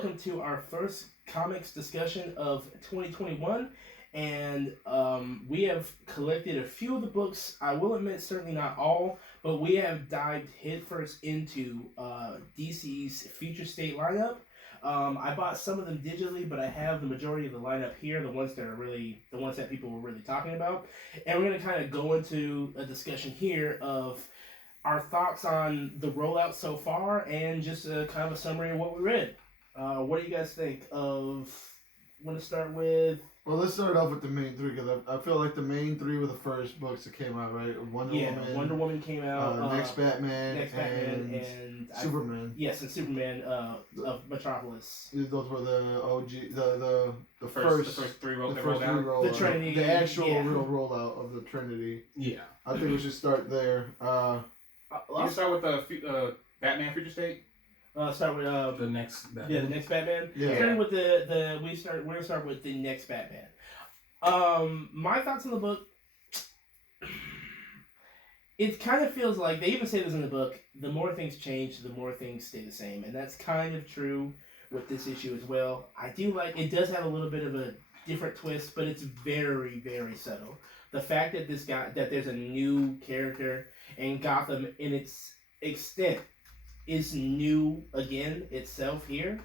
welcome to our first comics discussion of 2021. And we have collected a few of the books. I will admit, certainly not all, but we have dived headfirst into DC's Future State lineup. I bought some of them digitally, but I have the majority of the lineup here, the ones that people were really talking about. And we're going to kind of go into a discussion here of our thoughts on the rollout so far and just a kind of a summary of what we read. What do you guys think of? Want to start with? Well, let's start off with the main three because I feel like the main three were the first books that came out, right? Wonder Woman came out. Next Batman, and Superman. Yes, and Superman of Metropolis. Those were the OG, the first three rollout. The Trinity. The actual real rollout of the Trinity. Yeah. I think we should start there. You can start with the Batman Future State. Start with the next Batman. Yeah, the next Batman. Yeah. Starting with we're gonna start with the next Batman. My thoughts on the book. It kind of feels like they even say this in the book. The more things change, the more things stay the same, and that's kind of true with this issue as well. I do like it. Does have a little bit of a different twist, but it's very, very subtle. The fact that there's a new character in Gotham in its extent is new again itself here,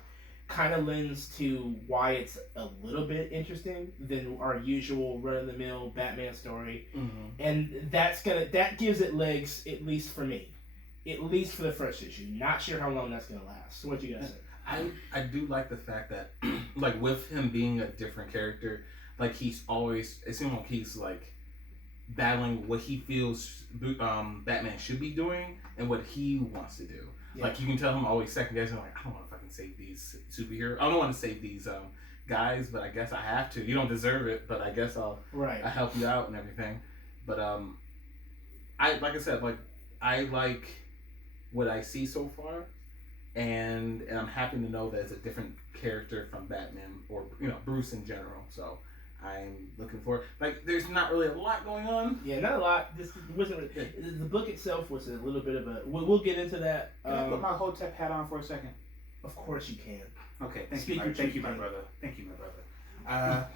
kind of lends to why it's a little bit interesting than our usual run-of-the-mill Batman story. Mm-hmm. And that gives it legs, at least for me, at least for the first issue. Not sure how long that's gonna last. So what you guys think? I do like the fact that like with him being a different character, like he's always, it seems like he's like battling what he feels Batman should be doing and what he wants to do. Yeah. Like you can tell him always second guessing, like I don't want to fucking save these superheroes. I don't want to save these guys, but I guess I have to. You don't deserve it, but I guess I'll help you out and everything. But I like what I see so far, and I'm happy to know that it's a different character from Batman or Bruce in general. So I'm looking forward. Like, there's not really a lot going on. Yeah, not a lot. This wasn't. The book itself was a little bit of a. We'll get into that. Can I put my Hotep hat on for a second? Of course you can. Okay, thank you, my brother. Thank you, my brother.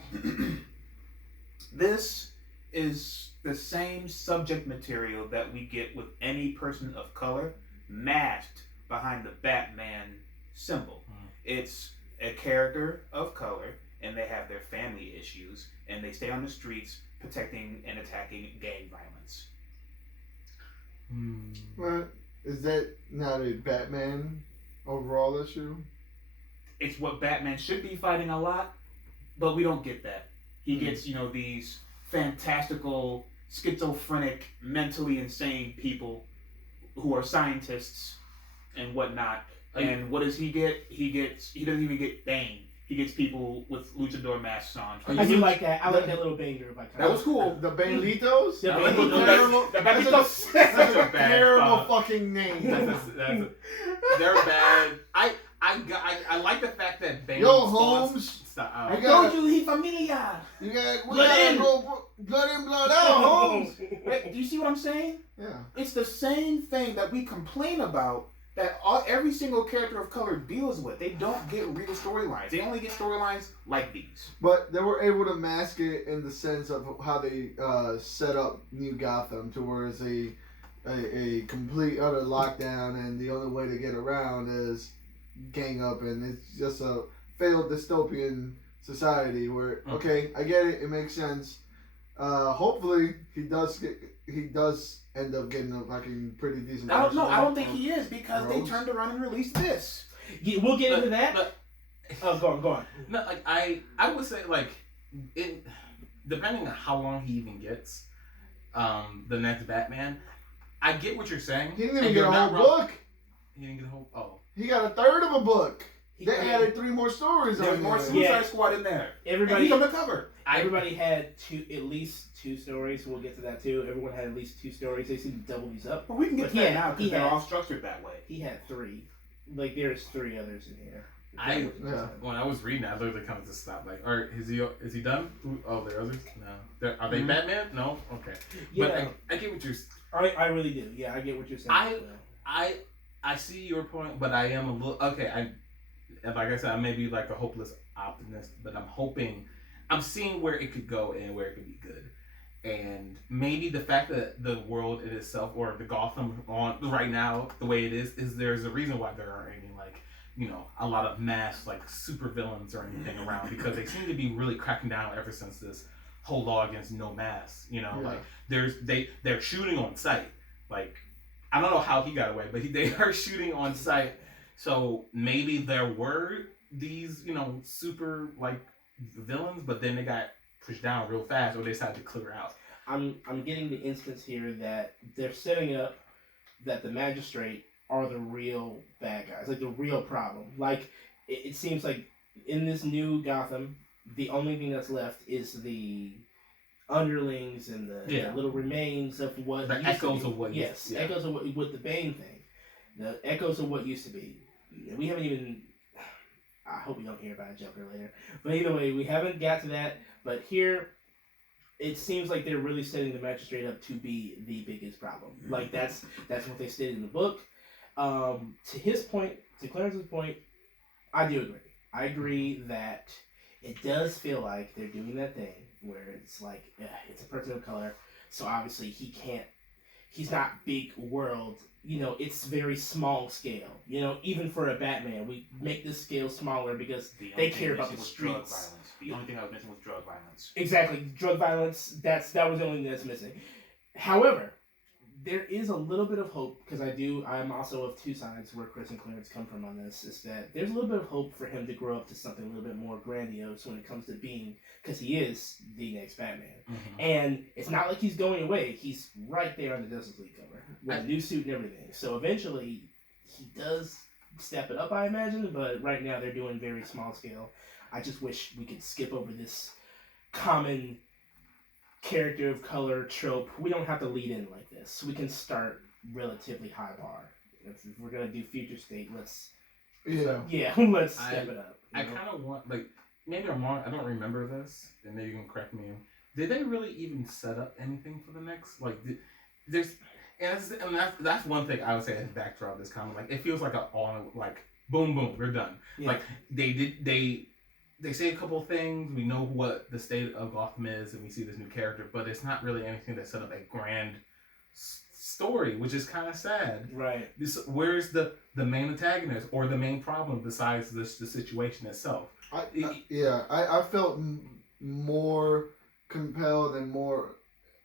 This is the same subject material that we get with any person of color, masked behind the Batman symbol. It's a character of color, and they have their family issues, and they stay on the streets protecting and attacking gang violence. Well, is that not a Batman overall issue? It's what Batman should be fighting a lot, but we don't get that. He gets, these fantastical, schizophrenic, mentally insane people who are scientists and whatnot. And what does he get? He doesn't even get Bane. He gets people with luchador masks on. I do like that. I like that little Bane group. That was cool. The Banelitos? The Banelitos. That's such a terrible fucking name. They're bad. I like the fact that Bane. Yo, Holmes. Stop. I told you he familia. You got blood in, blood in, blood out, Holmes. Wait, do you see what I'm saying? Yeah. It's the same thing that we complain about. That every single character of color deals with. They don't get real storylines. They only get storylines like these. But they were able to mask it in the sense of how they set up New Gotham to where it's a complete utter lockdown, and the only way to get around is gang up, and it's just a failed dystopian society where okay, I get it, it makes sense. Hopefully he does end up getting a fucking pretty decent. I don't think he is because they turned around and released this. Yeah, we'll get into that. Go on. No, like I would say it depending on how long he even gets, the next Batman. I get what you're saying. He didn't even get a whole book. He didn't get a whole. Oh. He got a third of a book. They added 3 more stories. There's more Suicide Squad in there. Everybody on the cover. Everybody had at least 2 stories. We'll get to that too. Everyone had at least 2 stories. They seem to double these up. Well, we can get to that now because they're all structured that way. He had 3. Like there's 3 others in here. When I was reading, I literally kind of just stopped. Like, or is he done? Oh, there are others. No, are they Batman? No. Okay. Yeah. But I get what you're. I really do. Yeah, I get what you're saying. I see your point, but I am a little okay. And like I said, I may be like a hopeless optimist, but I'm seeing where it could go and where it could be good. And maybe the fact that the world in itself, or the Gotham on right now, the way it is there's a reason why there aren't any like a lot of mass like super villains or anything around, because they seem to be really cracking down ever since this whole law against no mass. Like they're shooting on sight. Like I don't know how he got away, but they are shooting on sight. So maybe there were these super like villains, but then they got pushed down real fast, or they decided to clear out. I'm getting the instance here that they're setting up that the magistrate are the real bad guys, like the real problem. Like it seems like in this new Gotham, the only thing that's left is the underlings and the little remains of what the echoes of what echoes of what the Bane thing, the echoes of what used to be. We haven't even. I hope we don't hear about Joker later, but either way, we haven't got to that. But here, it seems like they're really setting the magistrate up to be the biggest problem. Like that's what they stated in the book. To his point, to Clarence's point, I do agree. I agree that it does feel like they're doing that thing where it's like it's a person of color, so obviously he's not big world. It's very small scale. Even for a Batman, we make this scale smaller because they care about the streets. Drug violence. The only thing I was missing was drug violence. Exactly, drug violence. That was the only thing that's missing. However, there is a little bit of hope because I'm also of two sides where Chris and Clarence come from on this. Is that there's a little bit of hope for him to grow up to something a little bit more grandiose when it comes to being, because he is the next Batman, and it's not like he's going away. He's right there on the Justice League cover with a new suit and everything. So eventually, he does step it up, I imagine. But right now, they're doing very small scale. I just wish we could skip over this common character of color trope. We don't have to lead in like this. We can start relatively high bar. If we're gonna do future state, let's let's step it up. I kind of want, like, maybe I'm wrong. I don't remember this, and maybe you can correct me. Did they really even set up anything for the next? Like, that's one thing I would say as backdrop of this comic. Like, it feels like like boom boom, we're done. Yeah. Like they say a couple of things. We know what the state of Gotham is, and we see this new character, but it's not really anything that set up a grand story, which is kind of sad. Right. Where's the main antagonist or the main problem besides the situation itself? I felt more compelled and more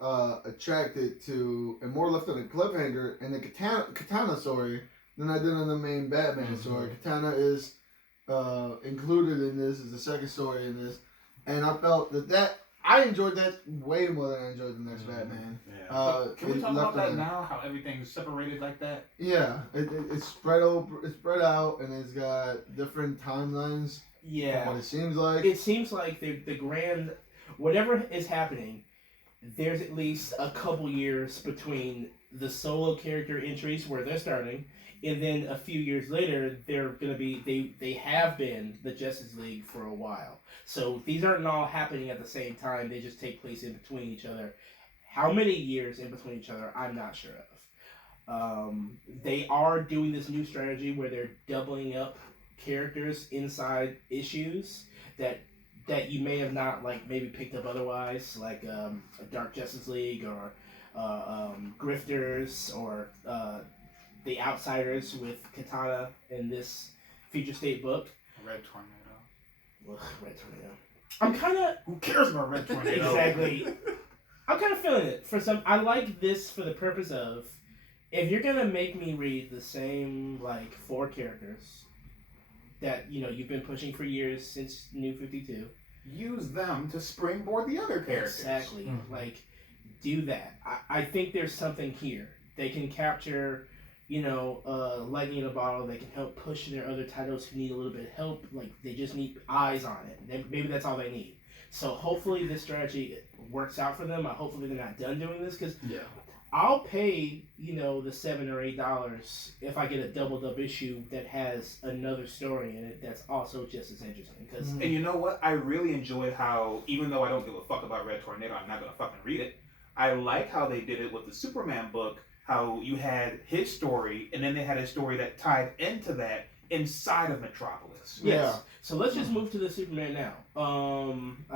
attracted to, and more left on a cliffhanger in the Katana story than I did in the main Batman story. Katana is included in this, is the second story in this, and I felt that I enjoyed that way more than I enjoyed the next Batman. Yeah. Can we talk about that now? How everything's separated like that? Yeah, it's spread out, and it's got different timelines. Yeah, what it seems like. It seems like the grand, whatever is happening, there's at least a couple years between the solo character entries where they're starting, and then a few years later, they're going to be, they have been the Justice League for a while. So these aren't all happening at the same time. They just take place in between each other. How many years in between each other, I'm not sure of. They are doing this new strategy where they're doubling up characters inside issues that you may have not, like, maybe picked up otherwise, like a Dark Justice League or Grifters or The Outsiders with Katana in this Future State book. Red Tornado. Ugh, Red Tornado. I'm kind of... Who cares about Red Tornado? Exactly. I'm kind of feeling it. I like this for the purpose of, if you're going to make me read the same, like, 4 characters that, you've been pushing for years since New 52. Use them to springboard the other characters. Exactly. Like, do that. I think there's something here. They can capture... lightning in a bottle. They can help push their other titles who need a little bit of help. Like, they just need eyes on it. Maybe that's all they need. So hopefully this strategy works out for them. Hopefully they're not done doing this, because I'll pay, the $7 or $8 if I get a doubled up issue that has another story in it that's also just as interesting. And you know what? I really enjoyed how, even though I don't give a fuck about Red Tornado, I'm not going to fucking read it. I like how they did it with the Superman book. How you had his story, and then they had a story that tied into that, inside of Metropolis. Yes. Yeah. So let's just move to the Superman now.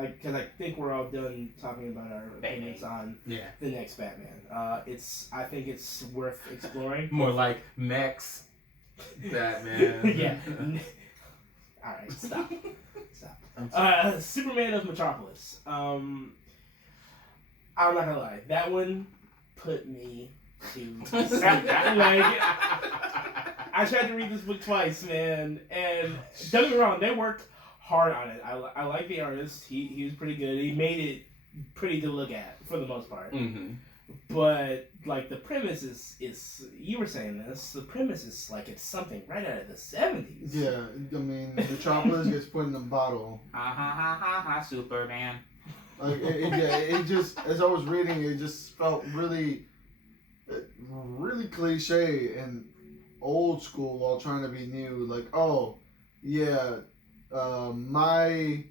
Because I think we're all done talking about our opinions on the next Batman. I think it's worth exploring. More like next Batman. Yeah. All right, stop. Superman of Metropolis. I'm not gonna lie, that one put me to sleep. Like, I tried to read this book twice, man, and don't get me wrong, they worked hard on it. I like the artist. He was pretty good. He made it pretty to look at for the most part. Mm-hmm. But like the premise is you were saying this. The premise is like it's something right out of the 70s. Yeah, I mean, Metropolis gets put in a bottle. Superman. Like, it just, as I was reading, it just felt really cliche and old school while trying to be new. Like, oh, yeah, my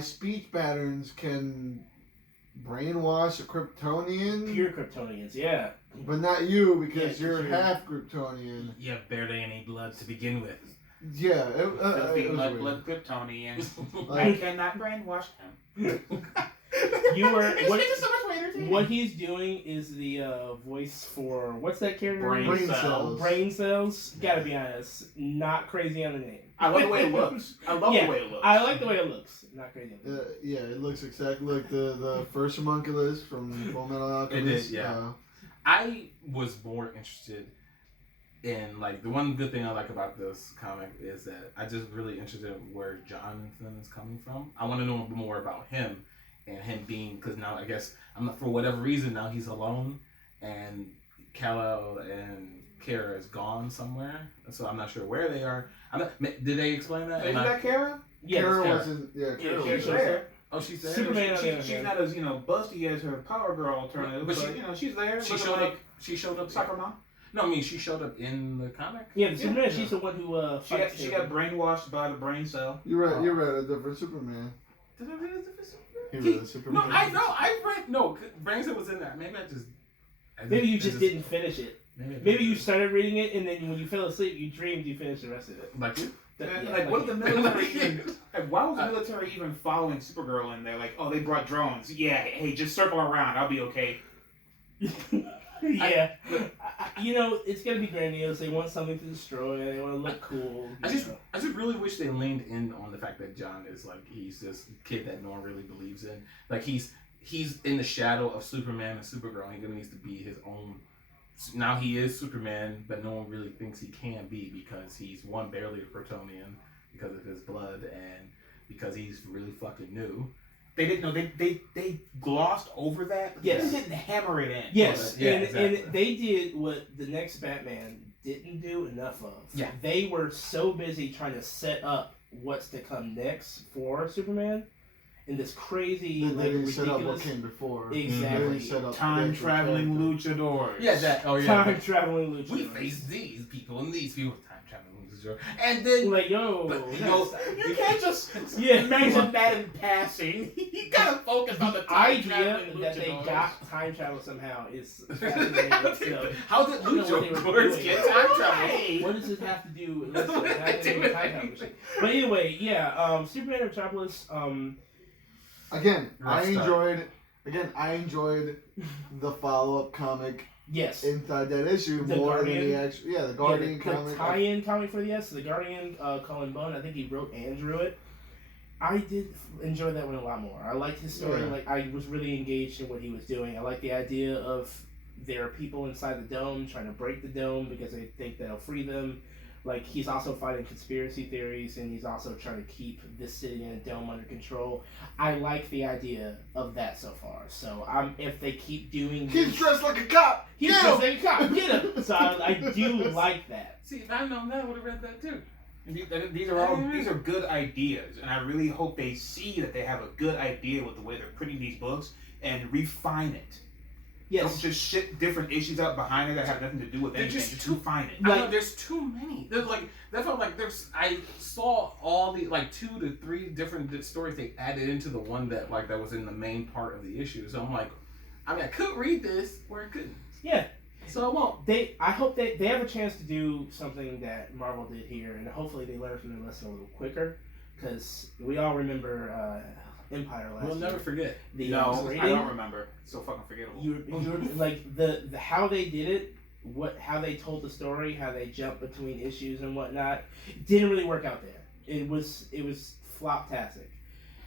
speech patterns can brainwash a Kryptonian. Pure Kryptonians, yeah. But not you, because Yeah, you're sure. half Kryptonian. You have barely any blood to begin with. Yeah, Filthy it was weird. blood Kryptonian. I Like, cannot brainwash him. You were what? It's so much more entertaining. What he's doing is the voice for what's that character? Brain cells. Brain cells. Gotta be honest, not crazy on the name. I love the way it looks. I love Yeah, the way it looks. I like the way it looks. Not crazy. On the name. yeah, it looks exactly like the first homunculus from Fullmetal Alchemist. It did, yeah. I was more interested in, like, the one good thing I like about this comic is that I just really interested in where Jonathan is coming from. I want to know more about him and him being, because now I guess for whatever reason now he's alone and Kal-El and Kara is gone somewhere, so I'm not sure where they are. Did they explain that? Isn't that Kara? Yeah, Kara it's Kara. wasn't. Yeah, Kara Yeah, was she's there. Oh, she's there. Superman on the other She's hand. not as busty as her Power Girl alternative, But but she's there. She looking showed like up. She showed up. Soccer mom. No, I mean she showed up in the comic. Yeah, the Superman. Yeah. She's the one who She got brainwashed by the brain cell. You read a different Superman. Did I read a different Superman? He read a Superman. No, I read. No, Brainset was in there. Maybe I just. Maybe you just didn't finish it. Maybe Maybe you started reading it and then when you fell asleep, you dreamed you finished the rest of it. like you. What did the military even? Why was the military even following Supergirl in there? Like, oh, they brought drones. Yeah, hey, just circle around. I'll be okay. Yeah, it's gonna be grandiose. They want something to destroy. They want to look cool. I just really wish they leaned in on the fact that John is like he's this kid that no one really believes in. Like he's in the shadow of Superman and Supergirl. He needs to be his own. Now he is Superman, but no one really thinks he can be because he's barely a Kryptonian because of his blood and because he's really fucking new. They didn't know. They glossed over that. But Yes. They didn't hammer it in. Yes, Yeah, and exactly. they did what the next Batman didn't do enough of. Yeah. They were so busy trying to set up what's to come next for Superman in this crazy, They didn't ridiculous. set up what came before. Exactly. They didn't set up Time the traveling character. luchadors. Yeah, that. Oh yeah. Time traveling luchadors. We face these people and these people. Time traveling luchadors. And then Like yo, But, You can't just Yeah. mention that in passing. You gotta focus on the time idea traveling that they luchadors. got time travel somehow is fascinating. So, How did I don't know what they were luchadors doing. get time travel? Right. what does this have to do with That's what it has to do with time travel shit? But anyway, yeah, Superman of Metropolis. Again, Rough I start. enjoyed the follow-up comic Yes. inside that issue The more Guardian? than the actual. Yeah, the Guardian the comic. tie-in comic for the Guardian, Colin Bone. I think he wrote and drew it. I did enjoy that one a lot more. I liked his story. Yeah. Like I was really engaged in what he was doing. I like the idea of there are people inside the dome trying to break the dome because they think that'll free them. Like he's also fighting conspiracy theories and he's also trying to keep this city in a dome under control. I like the idea of that so far. So if they keep doing He's dressed like a cop. he's Get just him! like a cop. Get him. So I do like that. See, if I'd known that, I would have read that too. These are good ideas, and I really hope they see that they have a good idea with the way they're printing these books and refine it. Yes. Don't just shit different issues out behind it that have nothing to do with They're anything. just Just too- refine it. I Like- know there's too many. There's that felt like I saw all the 2 to 3 different stories they added into the one that that was in the main part of the issue. So I'm like, I could read this or I couldn't. Yeah. So it won't. I hope they have a chance to do something that Marvel did here, and hopefully they learn from their lesson a little quicker, because we all remember Empire last We'll year. never forget. No, rating. I don't remember. It's so fucking forgettable. You're like the how they did it, how they told the story, how they jumped between issues and whatnot, didn't really work out there. It was flop-tastic.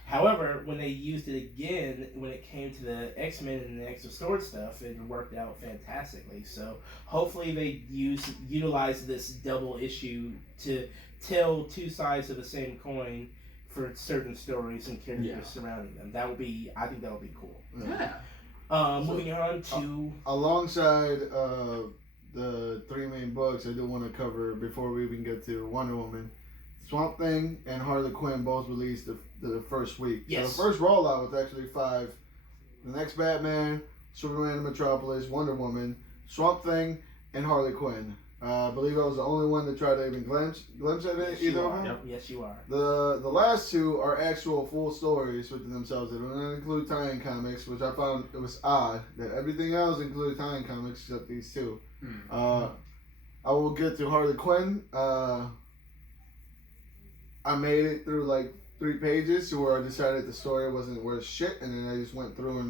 However, when they used it again, when it came to the X-Men and the Extra Sword stuff, it worked out fantastically. So hopefully they utilize this double issue to tell two sides of the same coin for certain stories and characters surrounding them. I think that would be cool. Yeah. Moving on to alongside the three main books, I do want to cover before we even get to Wonder Woman. Swamp Thing and Harley Quinn both released the first week. Yes. So the first rollout was actually 5. The next Batman, Superman in Metropolis, Wonder Woman, Swamp Thing, and Harley Quinn. I believe I was the only one to try to even glimpse at it, yes, either you of are. them. Yep. Yes, you are. The last two are actual full stories within themselves. They don't include tie-in comics, which I found it was odd that everything else included tie-in comics except these two. I will get to Harley Quinn. I made it through like 3 pages to where I decided the story wasn't worth shit, and then I just went through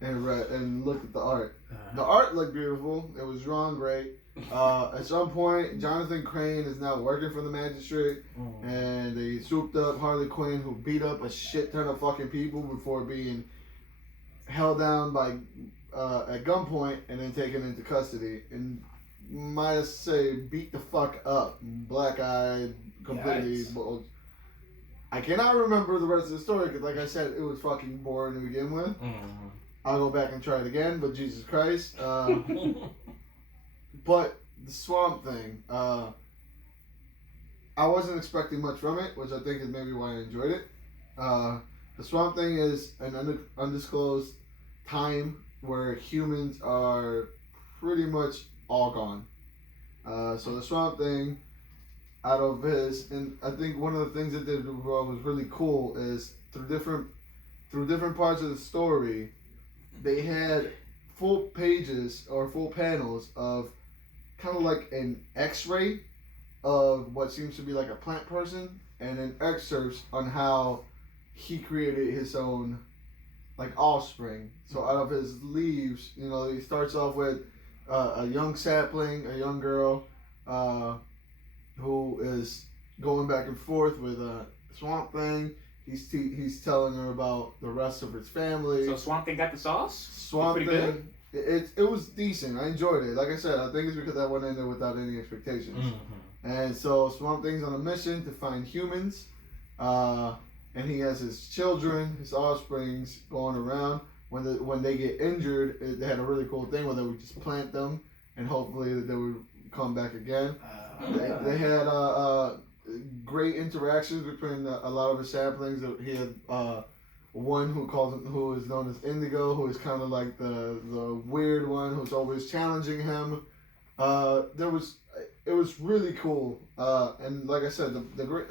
and read and looked at the art. The art looked beautiful. It was drawn great. At some point, Jonathan Crane is now working for the Magistrate, and they swooped up Harley Quinn, who beat up a shit ton of fucking people before being held down by at gunpoint and then taken into custody. And might say beat the fuck up, black-eyed, completely. Yikes. I cannot remember the rest of the story because, like I said, it was fucking boring to begin with. I'll go back and try it again, but Jesus Christ. But the Swamp Thing, I wasn't expecting much from it, which I think is maybe why I enjoyed it. The Swamp Thing is an undisclosed time where humans are pretty much all gone. So the Swamp Thing, out of and I think one of the things that they did was really cool is through different parts of the story, they had full pages or full panels of kind of like an X-ray of what seems to be like a plant person, and then excerpts on how he created his own like offspring. So out of his leaves, he starts off with a young sapling, a young girl, who is going back and forth with a Swamp Thing. He's telling her about the rest of his family. So Swamp Thing got the sauce? Swamp Thing. Good? It was decent. I enjoyed it. Like I said, I think it's because I went in there without any expectations. And so Swamp Thing's on a mission to find humans. And he has his children, his offsprings going around. When they get injured, they had a really cool thing where they would just plant them and hopefully that they would come back again. They had great interactions between a lot of his saplings. He had one who is known as Indigo, who is kind of like the weird one who's always challenging him. It was really cool. And like I said,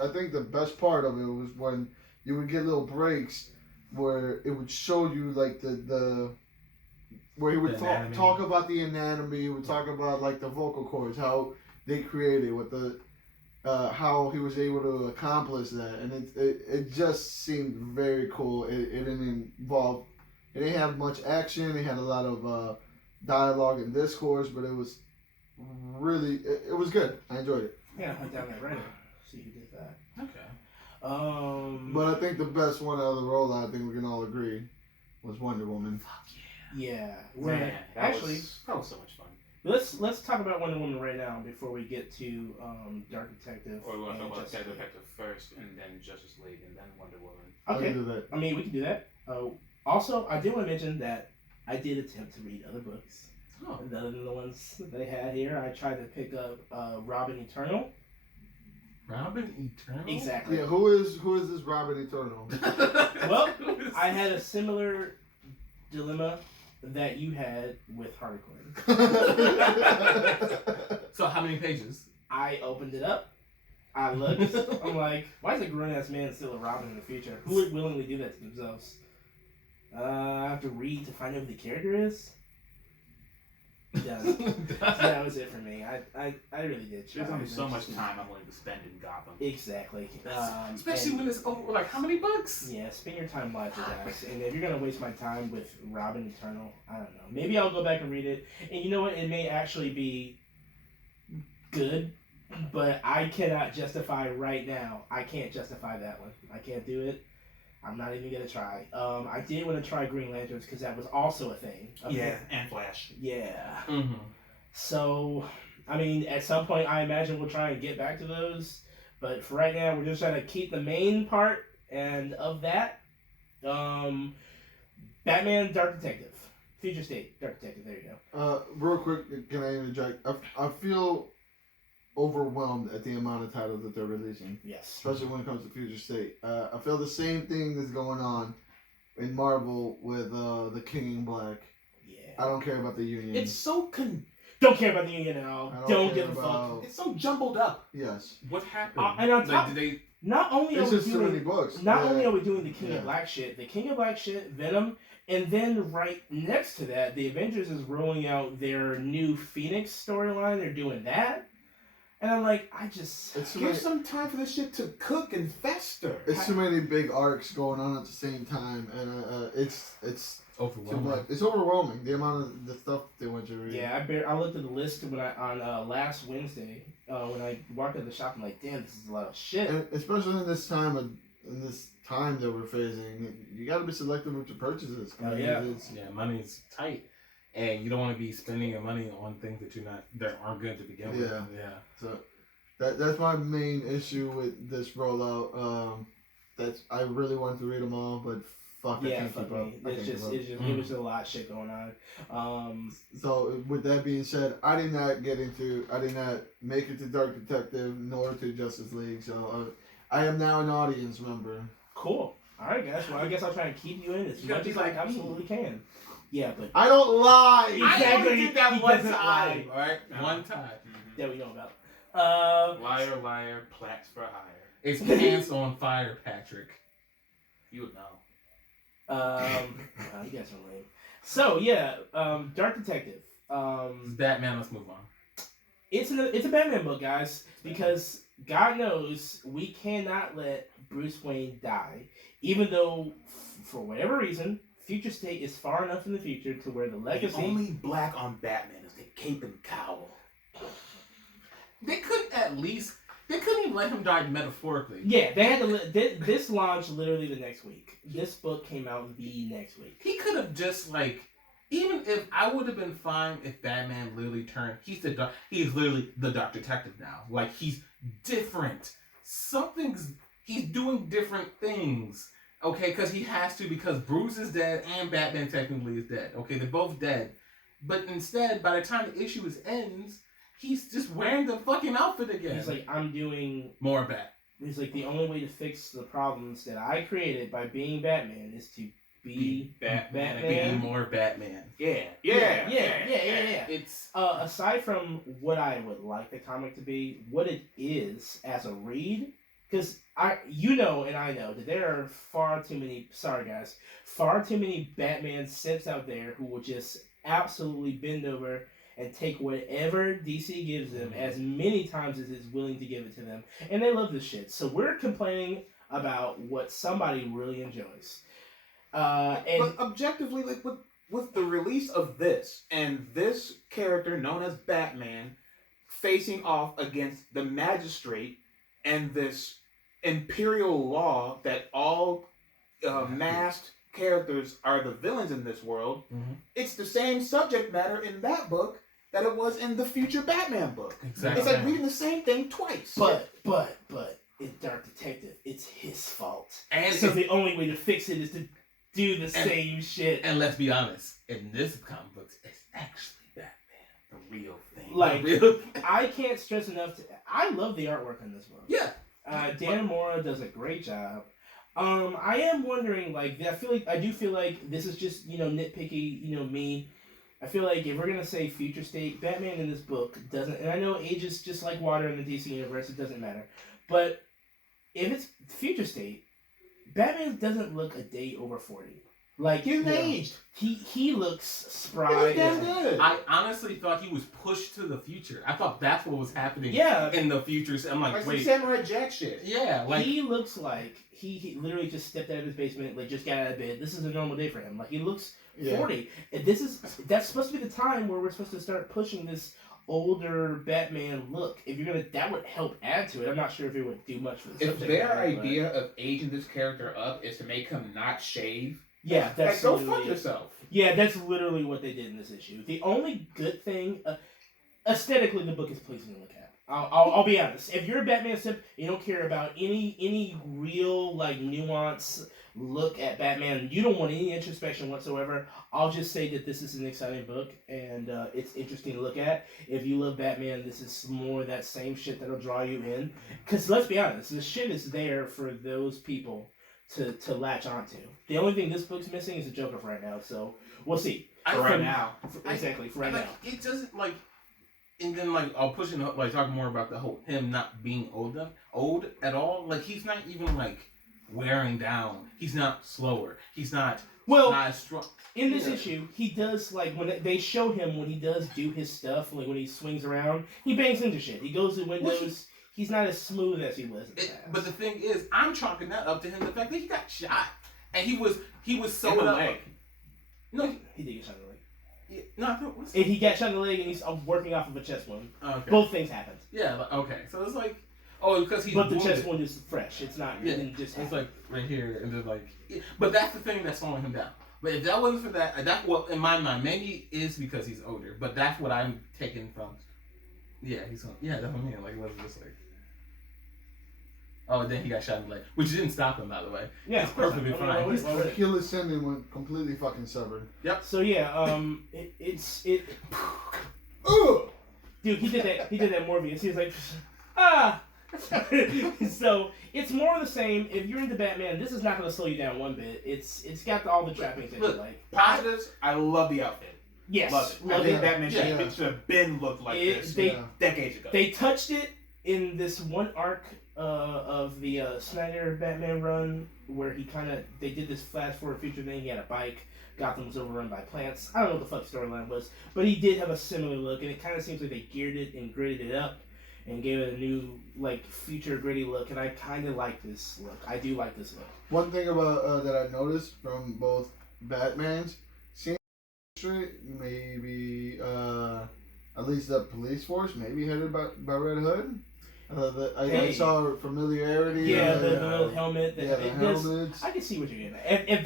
I think the best part of it was when you would get little breaks where it would show you like where he would talk about the anatomy. He would talk about like the vocal cords, how they created with how he was able to accomplish that, and it just seemed very cool. It didn't have much action. It had a lot of dialogue and discourse, but it was really it was good. I enjoyed it. Yeah, hunt down that writer. See who did that. Okay. But I think the best one out of the rollout, I think we can all agree, was Wonder Woman. Fuck Yeah. Man, that was so much fun. Let's talk about Wonder Woman right now before we get to Dark Detective. Or we want to and talk about Justice Detective first, and then Justice League, and then Wonder Woman. Okay. I can do that. I mean, we can do that. Also, I do want to mention that I did attempt to read other books. Other than the ones that they had here. I tried to pick up Robin Eternal. Robin Eternal? Exactly. Yeah, who is this Robin Eternal? Well, I had a similar dilemma that you had with Harley Quinn. So how many pages? I opened it up. I looked. I'm like, why is a grown-ass man still a Robin in the future? Who would willingly do that to themselves? I have to read to find out who the character is? done. That was it for me. I really did try. There's only so much time I'm willing to spend in Gotham. Exactly. Especially when it's over, like, how many books? Yeah, spend your time wisely, guys. And if you're gonna waste my time with Robin Eternal, I don't know. Maybe I'll go back and read it. And you know what? It may actually be good, but I cannot justify right now. I can't justify that one. I can't do it. I'm not even gonna try. I did want to try Green Lanterns because that was also a thing. Yeah, and Flash. Yeah. Mm-hmm. So, I mean, at some point, I imagine we'll try and get back to those. But for right now, we're just trying to keep the main part and of that. Batman, Dark Detective, Future State, Dark Detective. There you go. Real quick, can I interject? I feel overwhelmed at the amount of titles that they're releasing, Yes. especially when it comes to Future State. I feel the same thing that's going on in Marvel with the King in Black. Yeah. I don't care about the Union. It's so Don't care about the Union at all. I Don't care give a about- fuck. it's so jumbled up. Yes. What happened? And on top, Like, did they... not only are It's we just too many doing, books. not Yeah. only are we doing the King Yeah. of Black shit, the King of Black shit, Venom, and then right next to that, the Avengers is rolling out their new Phoenix storyline. They're doing that, and I'm like, It's too Give many, some time for this shit to cook and fester. it's too many big arcs going on at the same time, and it's too Overwhelming. much. It's overwhelming the amount of the stuff they want you to read. yeah, I looked at the list when on last Wednesday when I walked into the shop. I'm like, damn, this is a lot of shit. And especially in this time that we're facing, you got to be selective with your purchases. Oh, yeah. Yeah, money's tight, and you don't want to be spending your money on things that aren't good to begin with. Yeah. Yeah. So that's my main issue with this rollout. I really wanted to read them all, but fuck, I Yeah, can't fuck keep up. me. I It's can't just, keep up. it's just, it was just a lot of shit going on. So with that being said, I did not make it to Dark Detective nor to Justice League. So I am now an audience member. Cool. All right, guys. Well, I guess I'll try and keep you in as You gotta much be as I like me. absolutely can. Yeah, but I don't lie. Exactly. I only did that He one doesn't time. lie. All right, one time. that we know about. Liar, liar, plats for hire. It's pants on fire, Patrick. You would know. Wow, you guys are lame. So yeah, Dark Detective. It's Batman. Let's move on. It's a Batman book, guys, because God knows we cannot let Bruce Wayne die, even though for whatever reason, Future State is far enough in the future to where the legacy. The only black on Batman is the cape and cowl. They couldn't even let him die metaphorically. Yeah, they had to. This launched literally the next week. This book came out the next week. He could have just even if I would have been fine if Batman literally turned. He's literally the Dark Detective now. Like, he's different. He's doing different things. Okay, because he has to, because Bruce is dead and Batman technically is dead. Okay, they're both dead. But instead, by the time the issue ends, he's just wearing the fucking outfit again. He's like, I'm doing more Bat. He's like, the only way to fix the problems that I created by being Batman is to be Batman. Batman. Be more Batman. Yeah. It's aside from what I would like the comic to be, what it is as a read, because I know that there are far too many Batman simps out there who will just absolutely bend over and take whatever DC gives them as many times as it's willing to give it to them, and they love this shit. So we're complaining about what somebody really enjoys. But objectively, like with the release of this and this character known as Batman facing off against the magistrate and this imperial law that all masked characters are the villains in this world, it's the same subject matter in that book that it was in the future Batman book. Exactly. It's like reading the same thing twice. But it's Dark Detective. It's his fault. And so the only way to fix it is to do the same shit. And let's be honest, in this comic book, it's actually Batman, the real thing. Like, I can't stress enough. I love the artwork in this book. Yeah. Dan Mora does a great job. I am wondering, I do feel like this is just, nitpicky, me. I feel like if we're going to say Future State, Batman in this book doesn't, and I know age is just like water in the DC universe, it doesn't matter. But if it's Future State, Batman doesn't look a day over 40. Like He's aged. He looks spry. He looks damn good. I honestly thought he was pushed to the future. I thought that's what was happening. Yeah. In the future, so I'm like, wait. Some Samurai Jack shit. Yeah, like he looks like he literally just stepped out of his basement, like just got out of bed. This is a normal day for him. Like he looks 40. And that's supposed to be the time where we're supposed to start pushing this older Batman look. If you're gonna, that would help add to it. I'm not sure if it would do much for the If subject their matter, idea of aging this character up is to make him not shave, yeah, that's like, go fuck yourself. Yeah, that's literally what they did in this issue. The only good thing, aesthetically, the book is pleasing to look at. I'll be honest. If you're a Batman simp, you don't care about any real like nuance look at Batman. You don't want any introspection whatsoever. I'll just say that this is an exciting book and it's interesting to look at. If you love Batman, this is more of that same shit that'll draw you in. Because let's be honest, this shit is there for those people to latch onto. The only thing this book's missing is a Joker for right now. So we'll see. For right now. Exactly, for right now. It doesn't like. And then, like, I'll push it up, like, talking more about the whole him not being old at all. Like, he's not even, like, wearing down. He's not slower. He's not as strong. In this issue, he does, like, when they show him when he does do his stuff, like, when he swings around, he bangs into shit. He goes to windows. He's not as smooth as he was in the past. But the thing is, I'm chalking that up to him, the fact that he got shot. And he was sewed in the up. leg. No, he did get shot in the leg. Yeah, no, I thought, and he got shot in the leg and he's working off of a chest wound. Okay. Both things happened. Yeah, okay. So it's like, because he's But the wounded. chest wound is fresh. It's not. Yeah, It didn't just it's happen. like right here, and then like, but that's the thing that's slowing him down. But if that wasn't for that well, in my mind, maybe it's because he's older. But that's what I'm taking from. Yeah, that's what I mean. Like, it wasn't just like. Oh, and then he got shot in the leg, which didn't stop him, by the way. Yeah, it's perfectly fine. His Achilles tendon went completely fucking severed. Yep. So yeah, dude, he did that Morbius. He was like, ah. So it's more of the same. If you're into Batman, this is not going to slow you down one bit. It's got all the trappings that you like. Positives. I love the outfit. Yes, Love it. I think Batman should have been looked like this decades ago. They touched it in this one arc of the Snyder Batman run where they did this flash forward future thing. He had a bike. Gotham was overrun by plants. I don't know what the fuck the storyline was, but he did have a similar look, and it kind of seems like they geared it and gridded it up and gave it a new like future gritty look. And I kind of like this look. I do like this look. One thing about that I noticed from both Batmans, seeing maybe at least the police force maybe headed by Red Hood. I saw familiarity. Yeah, the little helmet. The helmets. I can see what you're getting at. If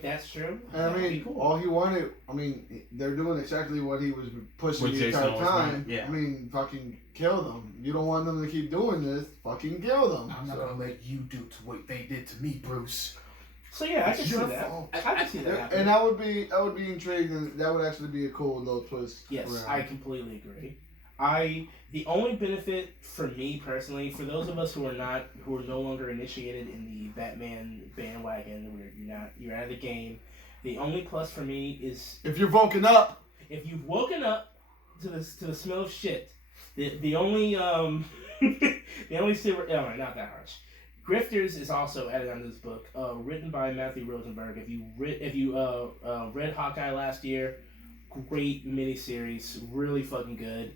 that's true, and I mean, cool. all he wanted. I mean, they're doing exactly what he was pushing the entire time. Yeah. I mean, fucking kill them. You don't want them to keep doing this. Fucking kill them. I'm not gonna let you do to what they did to me, Bruce. So yeah, I can see that. I can see that happening. And I would be intrigued, and that would actually be a cool little twist. Yes, around. I completely agree. The only benefit for me personally, for those of us who are no longer initiated in the Batman bandwagon, where you're out of the game. The only plus for me is if you've woken up. If you've woken up to the smell of shit, the only the only silver. Oh, not that harsh. Grifters is also added onto this book, written by Matthew Rosenberg. If you read Hawkeye last year, great miniseries, really fucking good.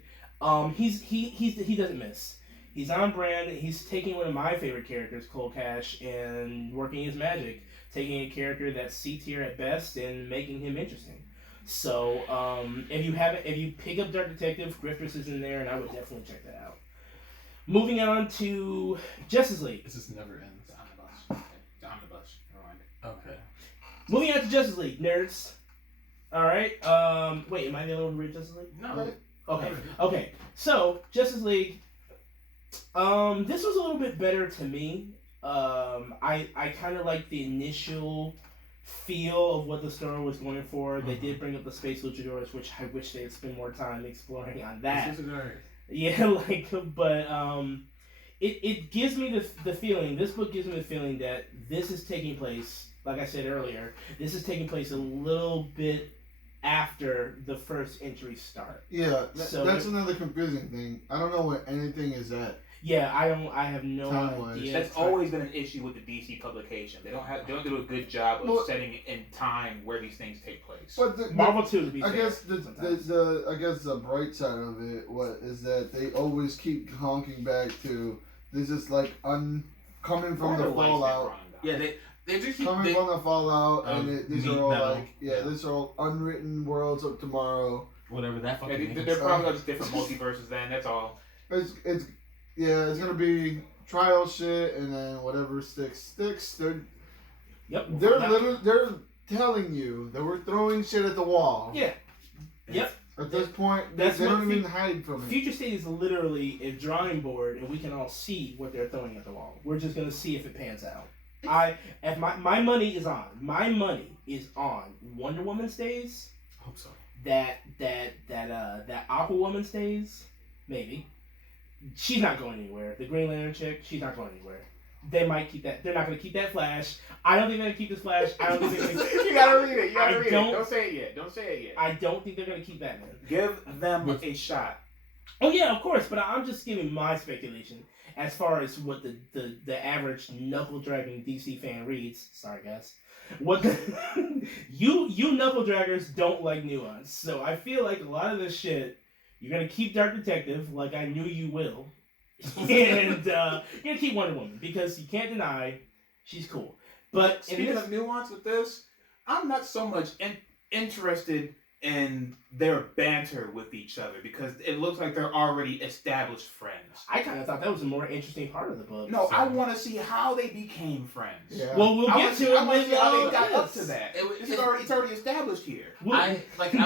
He doesn't miss. He's on brand. He's taking one of my favorite characters, Cold Cash, and working his magic, taking a character that's C tier at best and making him interesting. So if you pick up Dark Detective, Grifters is in there, and I would definitely check that out. Moving on to Justice League. This just never ends. Omnibus. Okay. Moving on to Justice League, nerds. All right. Wait, am I the only one who read Justice League? No. Okay. So Justice League. This was a little bit better to me. I kind of like the initial feel of what the story was going for. They did bring up the space luchadors, which I wish they had spent more time exploring on that. Yeah, but it gives me the feeling. This book gives me the feeling that this is taking place. Like I said earlier, this is taking place a little bit after the first entries start. Yeah, that's another confusing thing. I don't know where anything is at. Yeah, I have no Time-wise. idea. That's always been an issue with the DC publication. They don't do a good job of setting in time where these things take place. But Marvel too, to be I fair. guess the bright side of it is that they always keep honking back to this is like coming from the fallout. Yeah, they just keep Coming from the fallout, and these are all metal. these are all unwritten worlds of tomorrow. Whatever that fucking means. They're probably just different multiverses. Then that's all. It's gonna be trial shit, and then whatever sticks. They're they're telling you that we're throwing shit at the wall. Yeah. Yep. At this point, they That's don't even hide from it. Future State is literally a drawing board, and we can all see what they're throwing at the wall. We're just gonna see if it pans out. If my money is on. My money is on Wonder Woman stays. I hope so. That Aquawoman stays. Maybe. She's not going anywhere. The Green Lantern chick, she's not going anywhere. They might keep that. They're not going to keep that Flash. I don't think they're going to keep this Flash. I don't think they're going to. You gotta read it. Don't say it yet. I don't think they're going to keep Batman. Give them a shot. Oh yeah, of course. But I'm just giving my speculation as far as what the average knuckle dragging DC fan reads. Sorry guys. What you knuckle draggers don't like nuance. So I feel like a lot of this shit. You're gonna keep Dark Detective, like I knew you will, and you're gonna keep Wonder Woman because you can't deny she's cool. But speaking of nuance with this, I'm not so much interested in their banter with each other because it looks like they're already established friends. I kind of thought that was a more interesting part of the book. No, I want to see how they became friends. Yeah. Well, we'll get to it. I want to see how they got up to this. that. It's already established here. I'm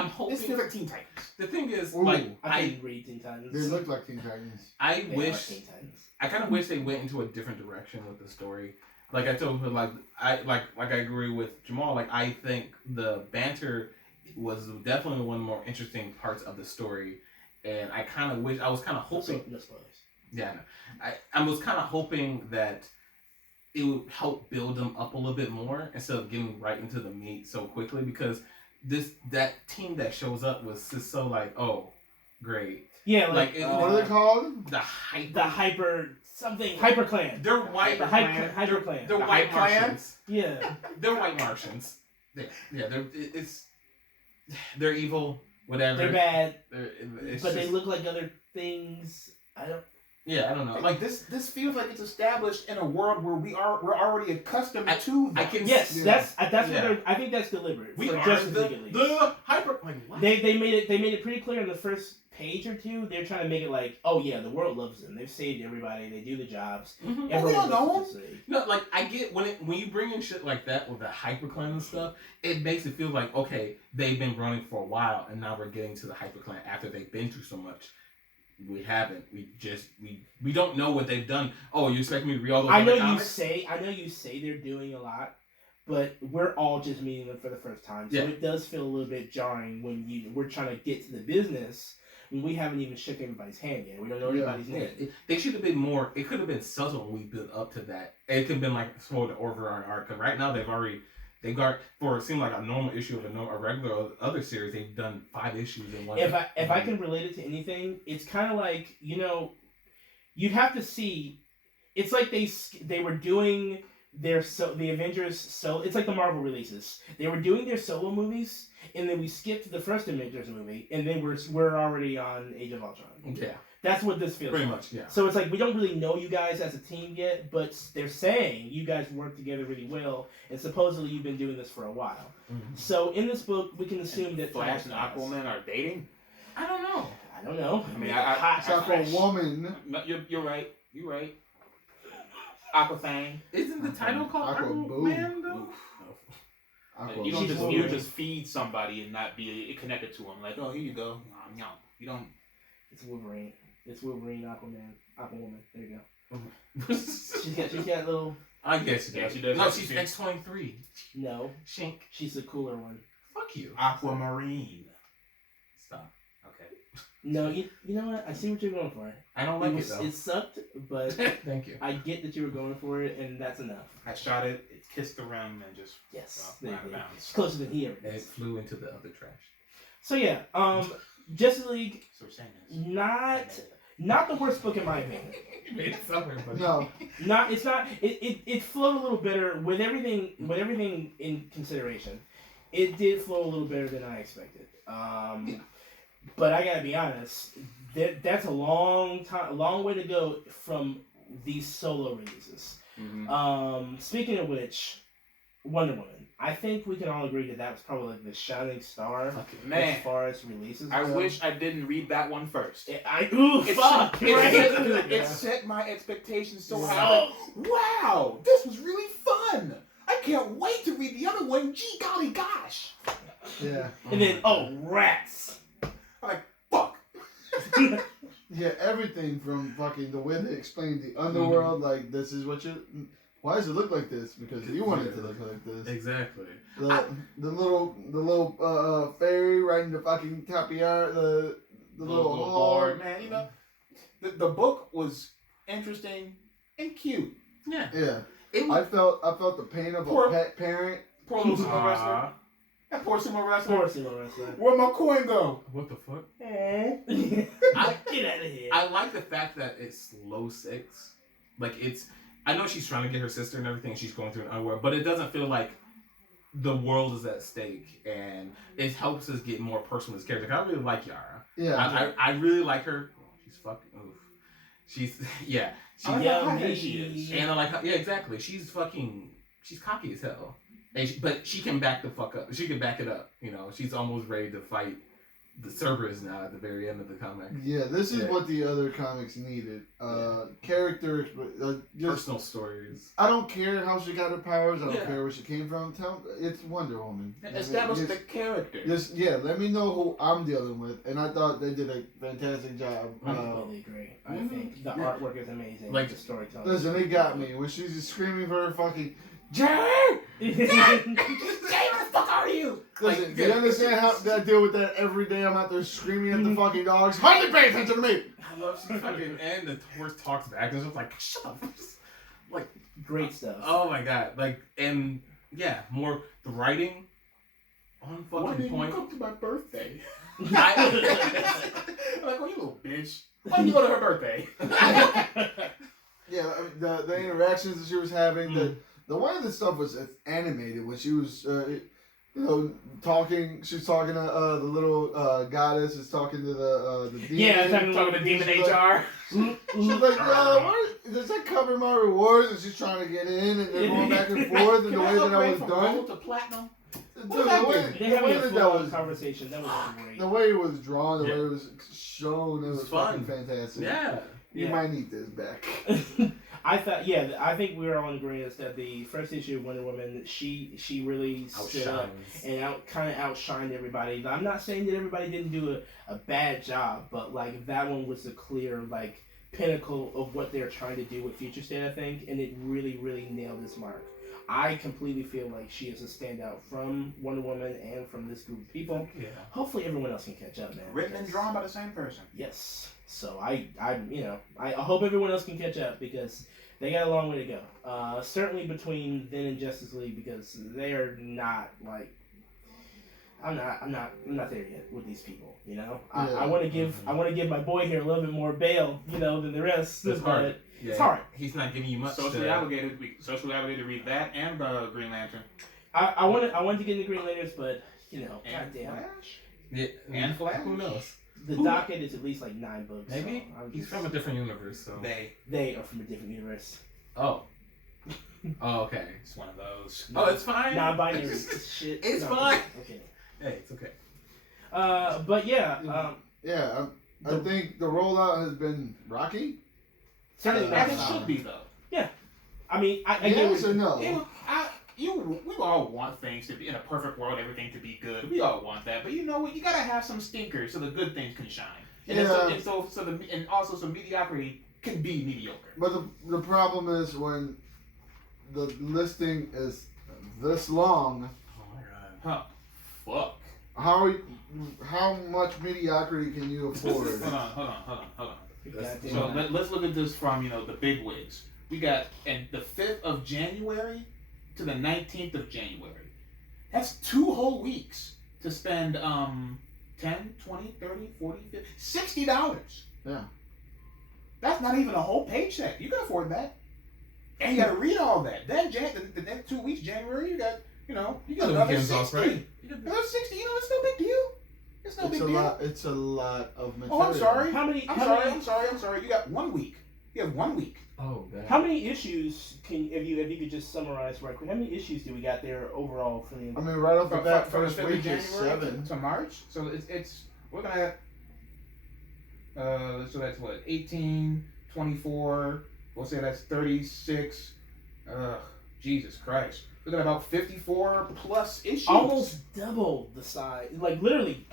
hoping. This feels like Teen Titans. The thing is, Ooh. I didn't read Teen Titans. They look like Teen Titans. I They wish. are Teen Titans. I kind of wish they went into a different direction with the story. Like I told him, I agree with Jamal. Like I think the banter was definitely one of the more interesting parts of the story, and I kind of wish I was kind of hoping. No spoilers. Yeah, no. I was kind of hoping that it would help build them up a little bit more instead of getting right into the meat so quickly because that team that shows up was just so like, oh, great. Yeah, like what are they called? The hyper clan. They're white. The hyper clan. They're white Martians. Yeah. They're white Martians. They're evil. Whatever. They're bad. But they look like other things. I don't know. Like this feels like it's established in a world where we're already accustomed to. That's what I think that's deliberate. We are the hyper. Like, what? They made it pretty clear in the first page or two. They're trying to make it like, oh yeah, the world loves them. They've saved everybody. They do the jobs. Mm-hmm. Everyone knows. No, like I get when you bring in shit like that with the hyperclan and stuff, it makes it feel like okay, they've been running for a while, and now we're getting to the hyperclan after they've been through so much. We haven't. We don't know what they've done. Oh, you expect me to read all those? I know you say they're doing a lot, but we're all just meeting them for the first time. So it does feel a little bit jarring when we're trying to get to the business when we haven't even shook everybody's hand yet. We don't know anybody's name. They should have been more. It could have been subtle when we built up to that. It could have been like sort of overarching arc. Because right now they got for it seemed like a normal issue of a regular other series. They've done 5 issues in one. If I can relate it to anything, it's kind of like you'd have to see. It's like they were doing the Avengers it's like the Marvel releases. They were doing their solo movies, and then we skipped the first Avengers movie, and then we're already on Age of Ultron. Yeah. That's what this feels pretty like. much, yeah. So it's like we don't really know you guys as a team yet, but they're saying you guys work together really well, and supposedly you've been doing this for a while. Mm-hmm. So in this book, we can assume that Flash and Aquaman are dating. I don't know. I mean, Aquawoman. No, you're right. You're right. Aquathang. Isn't the title called Aquaman though? You don't just feed somebody and not be connected to them. Like, oh, here you go. No, you don't. It's Wolverine. It's Wolverine, Aquawoman. There you go. she's got little. I guess she does. No, she's X-23. No, Shink. She's the cooler one. Fuck you. Aquamarine. Stop. Okay. No, you know what? I see what you're going for. I don't like it though. It sucked, but thank you. I get that you were going for it, and that's enough. I shot it. It kissed the rim and just went out of bounds. It's closer than he ever did. And it flew into the other trash. So yeah, Justice League. So we're saying Not the worst book in my opinion. No. It's not. It flowed a little better with everything in consideration. It did flow a little better than I expected. But I gotta be honest. That's a long way to go from these solo releases. Mm-hmm. Speaking of which, Wonder Woman. I think we can all agree that was probably like the shining star Man. as far as releases. I wish I didn't read that one first. It set my expectations so high. Wow, this was really fun. I can't wait to read the other one. Gee golly gosh. Yeah. And then rats. I'm like, fuck. Yeah, everything from fucking the way they explained the underworld, like this is what why does it look like this? Because you want it to look like this. Exactly. The little fairy riding the fucking tapir, the little board, man. You know, the book was interesting and cute. Yeah. Yeah. I felt the pain of a pet parent. Poor little sumo wrestler. That poor sumo wrestler. Where'd my coin go? What the fuck? Get out of here. I like the fact that it's low stakes. Like I know she's trying to get her sister and everything. She's going through an underworld, but it doesn't feel like the world is at stake, and it helps us get more personal with this character. I really like Yara. Yeah, I really like her. She's fucking. Oof. She's yeah. She is. And I like how, exactly. She's cocky as hell, but she can back the fuck up. She can back it up. You know, she's almost ready to fight the Cerberus now at the very end of the comic. Yeah, this is what the other comics needed. Characters, personal stories. I don't care how she got her powers. I don't care where she came from. It's Wonder Woman. Establish the character. Let me know who I'm dealing with. And I thought they did a fantastic job. I completely agree. I think the artwork is amazing. Like the storytelling. Listen, they got me when she's just screaming for her fucking Jay! Jay, where the fuck are you? Listen, do you understand how I deal with that every day? I'm out there screaming at the fucking dogs. Hardly pay attention to me! I love she fucking and the horse talks back. It's just like shut up. Like great stuff. Oh my god! Like and more the writing on fucking Why didn't point. you come to my birthday? I'm like, oh, you little bitch. Why didn't you go to her birthday? Yeah, the interactions that she was having, the way the stuff was animated when she was, talking. She's talking to the little goddess. Is talking to the demon. Yeah, talking to demon HR. She's like, does that cover my rewards? And she's trying to get in, and they're going back and forth. And the way that I was done. Gold to platinum. The way that was conversation. That was great. The way it was drawn, the way it was shown, it was fun. Fucking fantastic. Yeah. You might need this back. I think we were all in agreement that the first issue of Wonder Woman, she really stood up and outshined everybody. I'm not saying that everybody didn't do a bad job, but like that one was the clear like pinnacle of what they're trying to do with Future State, I think, and it really, really nailed its mark. I completely feel like she is a standout from Wonder Woman and from this group of people. Yeah. Hopefully everyone else can catch up, man. Written and drawn by the same person. Yes. So I hope everyone else can catch up because they got a long way to go. Certainly between then and Justice League because they are not like I'm not there yet with these people. You know, I want to give my boy here a little bit more bail, than the rest. It's hard. It's hard. He's not giving you much. Socially obligated to read that and Green Lantern. I wanted to get into Green Lanterns, but goddamn. Flash. Yeah, and Flash. Who knows? The docket is at least like 9 books. Maybe so he's from a different universe. So they are from a different universe. Oh, okay. It's one of those. Oh, it's fine. Non-binary shit. It's fine. Okay. Hey, it's okay. But yeah. I think the rollout has been rocky. Certainly as it should be though. Yeah. I mean, I yes or no? We all want things to be in a perfect world, everything to be good. We all want that, but you know what? You gotta have some stinkers so the good things can shine, and also so mediocrity can be mediocre. But the problem is when the listing is this long. Oh my god. Fuck. How much mediocrity can you afford? Hold on. So let's look at this from the big wigs. We got the 5th of January to the 19th of January. That's 2 whole weeks to spend $10, $20, $30, $40, $50, $60. Yeah. That's not even a whole paycheck. You can afford that. And you got to read all that. Then the next 2 weeks, January, you got another 60. Off, right? Another 60. It's no big deal. It's no big deal. It's a lot of material. Oh, I'm sorry. I'm sorry. You got 1 week. You have 1 week. Oh, God. How many issues if you could just summarize right quick? How many issues do we got there overall for the? I mean, right off the bat, from first week is January 7 to March. So it's we're gonna so that's what 18, 24. We'll say that's 36. Jesus Christ. We're at about 54 plus issues. Almost double the size. Like literally,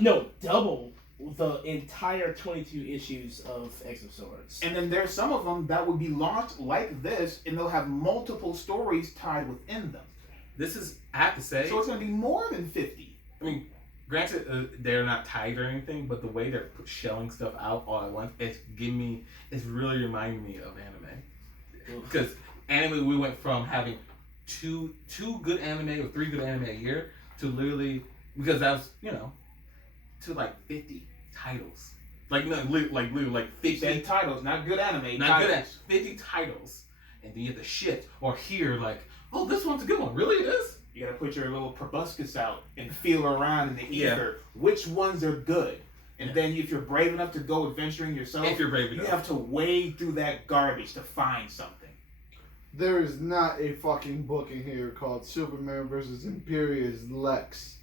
double the entire 22 issues of X of Swords. And then there's some of them that would be launched like this, and they'll have multiple stories tied within them. This is, I have to say. So it's going to be more than 50. I mean, granted, they're not tied or anything, but the way they're shelling stuff out all at once, it's really reminding me of anime. Because anime, we went from having two good anime or 3 good anime a year to literally, because that was, to like 50 titles. Literally 50 titles, not good anime. Not good at 50 titles. And then you have to shift or hear like, oh, this one's a good one. Really it is? You gotta put your little proboscis out and feel around in the ether. Which ones are good? And then if you're brave enough to go adventuring yourself, if you're brave enough, you have to wade through that garbage to find something. There is not a fucking book in here called Superman versus Imperious Lex.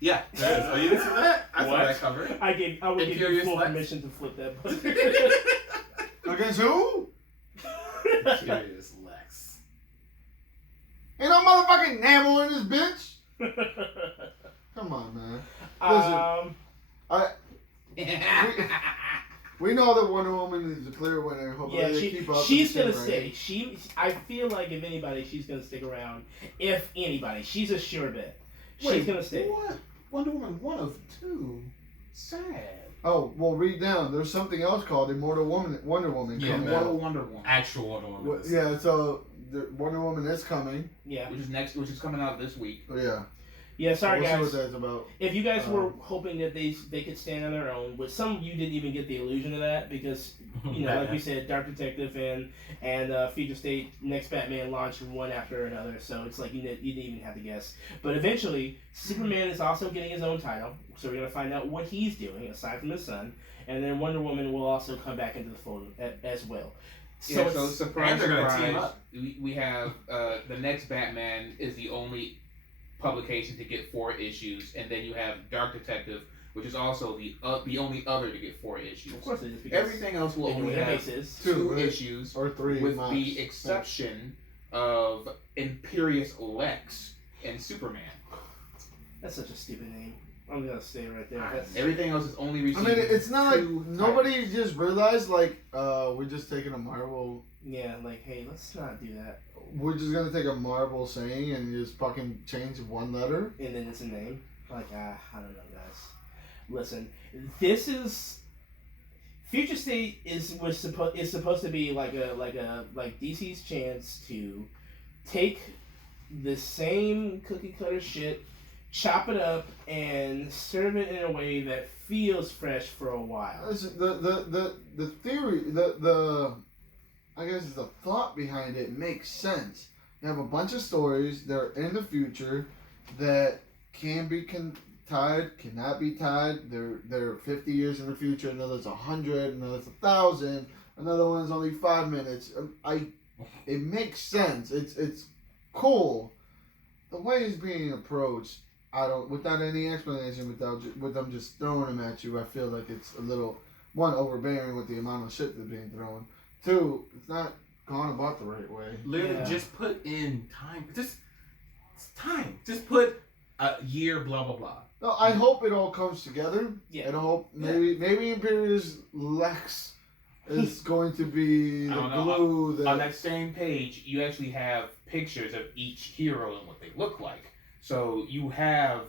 Yeah, there is. Oh, you didn't see that? I saw that cover. I would give you full permission to flip that book. Against who? Imperious Lex. Ain't no motherfucking Namel in this bitch. Come on, man. Listen, we know that Wonder Woman is a clear winner. Hopefully they keep up. She's gonna stay. I feel like if anybody, she's gonna stick around. If anybody, she's a sure bet. She's gonna stay. What? Wonder Woman 1 of 2. Sad. Oh, well, read down. There's something else called Immortal Wonder Woman. Yeah, Wonder Woman. Actual Wonder Woman. Well, yeah, so Wonder Woman is coming. Yeah. Which is coming out this week. Oh, yeah. Yeah, sorry we'll guys. See what that's about. If you guys were hoping that they could stand on their own, but some of you didn't even get the illusion of that because like we said, Dark Detective and Future State, next Batman launched one after another, so it's like you didn't even have to guess. But eventually, Superman is also getting his own title, so we're gonna find out what he's doing aside from his son, and then Wonder Woman will also come back into the fold as well. So surprise, team up. We have the next Batman is the only publication to get 4 issues, and then you have Dark Detective, which is also the only other to get 4 issues. Of course it is. Everything else will only have 2 issues, or 3, with the exception of Imperious Lex and Superman. That's such a stupid name. I'm gonna stay right there. Everything else is only received. I mean, it's not like nobody just realized we're just taking a Marvel. Yeah, like hey, let's not do that. We're just gonna take a Marvel saying and just fucking change one letter. And then it's a name. Like I don't know, guys. Listen, this is Future State is supposed to be like DC's chance to take the same cookie cutter shit, chop it up, and serve it in a way that feels fresh for a while. Listen, the theory, I guess the thought behind it makes sense. You have a bunch of stories that are in the future that can be tied, cannot be tied. They're 50 years in the future. Another's 100. Another's 1,000. Another one's only 5 minutes. It makes sense. It's cool. The way it's being approached, without any explanation, with them just throwing them at you, I feel like it's a little, one, overbearing with the amount of shit that's being thrown. 2, it's not gone about the right way. Literally, just put in time. It's time. Just put a year, blah, blah, blah. No, I hope it all comes together. Yeah. And I hope maybe Imperious Lex is going to be the glue on that same page, you actually have pictures of each hero and what they look like. So you have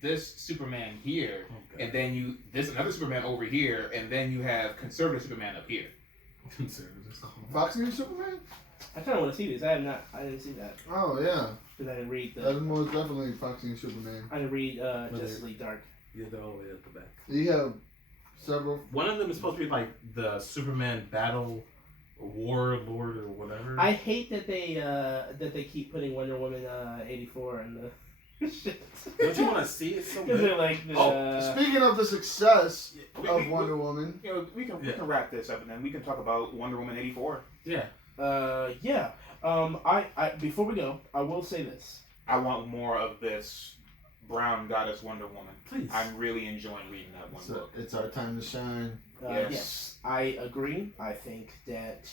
this Superman here, and then this another Superman over here, and then you have conservative Superman up here. Fox News Superman? I kind of want to see this. I didn't see that. Oh, yeah. Because I didn't read That's most definitely Fox News Superman. I didn't read Justice League Dark. Yeah, they're all the way at the back. You have several. One of them is supposed to be like the Superman battle warlord or whatever. I hate that they keep putting Wonder Woman 84 in the shit. Don't you want to see it so Because good? they're like the. Speaking of the success of we- Wonder Woman, we can wrap this up and then we can talk about Wonder Woman 84. Yeah. Yeah. I before we go, I will say this. I want more of this Brown Goddess Wonder Woman. Please. I'm really enjoying reading that one book. it's our time to shine. Yes, I agree. I think that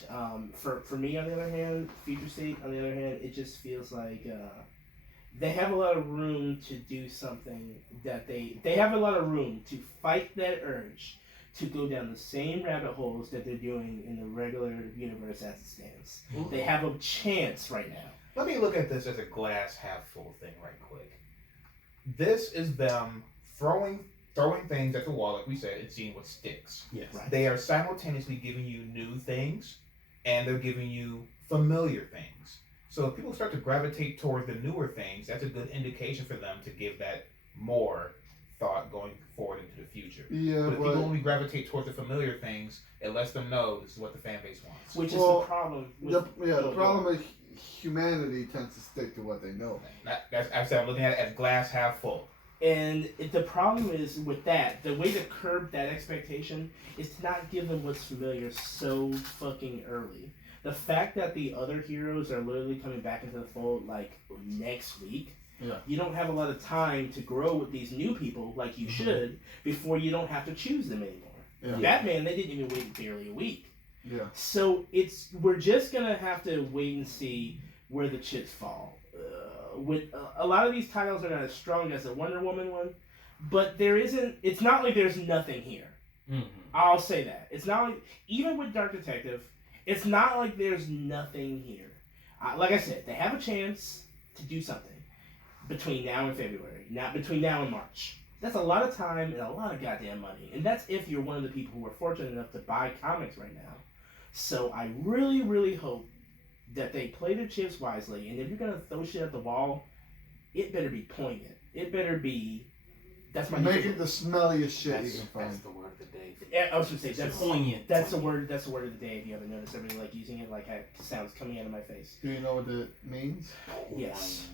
for me, on the other hand, Future State, on the other hand, it just feels like they have a lot of room to do something that they have a lot of room to fight that urge to go down the same rabbit holes that they're doing in the regular universe as it stands. Ooh. They have a chance right now. Let me look at this as a glass half full thing right quick. This is them throwing things at the wall, like we said, and seeing what sticks. Yes. Right. They are simultaneously giving you new things, and they're giving you familiar things. So if people start to gravitate towards the newer things, that's a good indication for them to give that more thought going forward into the future. Yeah, But if people only gravitate towards the familiar things, it lets them know this is what the fan base wants. Which is the problem. The problem is humanity tends to stick to what they know. That's I said I'm looking at it as glass half full. And the problem is with that, the way to curb that expectation is to not give them what's familiar so fucking early. The fact that the other heroes are literally coming back into the fold like next week, you don't have a lot of time to grow with these new people like you should before you don't have to choose them anymore. Yeah. Batman, they didn't even wait barely a week. Yeah. So we're just gonna have to wait and see where the chips fall. With a lot of these titles are not as strong as the Wonder Woman one, but it's not like there's nothing here. Mm-hmm. I'll say that. It's not like, even with Dark Detective, it's not like there's nothing here. Like I said, they have a chance to do something between now and February, not between now and March. That's a lot of time and a lot of goddamn money. And that's if you're one of the people who are fortunate enough to buy comics right now. So I really, really hope that they play their chips wisely, and if you're gonna throw shit at the wall, it better be poignant. It better be. That's my. Make it the smelliest shit That's, you can that's find. the word of the day. I was gonna say that's poignant. That's the word. That's the word of the day. If you haven't noticed, I really like using it. Like it sounds coming out of my face. Do you know what it means? Yes,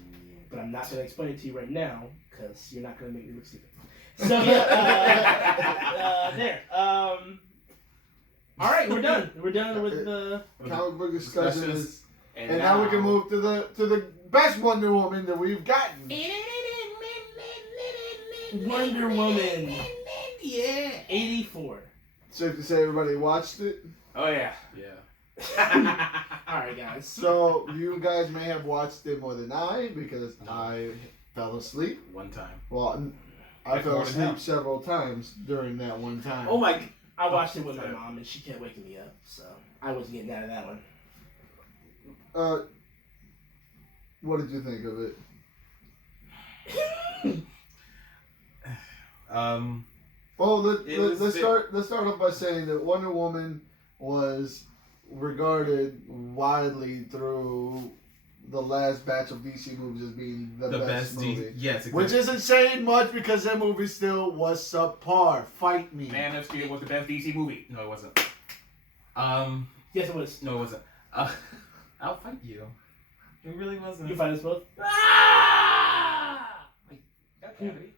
but I'm not gonna explain it to you right now because you're not gonna make me look stupid. So yeah, there. All right, we're done. We're done with the Comic book discussion Discussions. is, and now we can move to the best Wonder Woman that we've gotten. Wonder Woman. Yeah, 84. Safe to say everybody watched it. Oh yeah. Yeah. All right, guys. So you guys may have watched it more than I because I fell asleep. One time. Well, I That's fell more than him. asleep several times during that one time. Oh my. I watched it with my mom, and she kept waking me up, so I wasn't getting out of that one. What did you think of it? Well, let's start off by saying that Wonder Woman was regarded widely through the last batch of DC movies as being the best movie. Yes, exactly. Which isn't saying much because that movie still was subpar. Fight me. Man of Steel was the best DC movie. No, it wasn't. Yes, it was. No, it wasn't. I'll fight you. It really wasn't. You find us both? Wait, that cavity.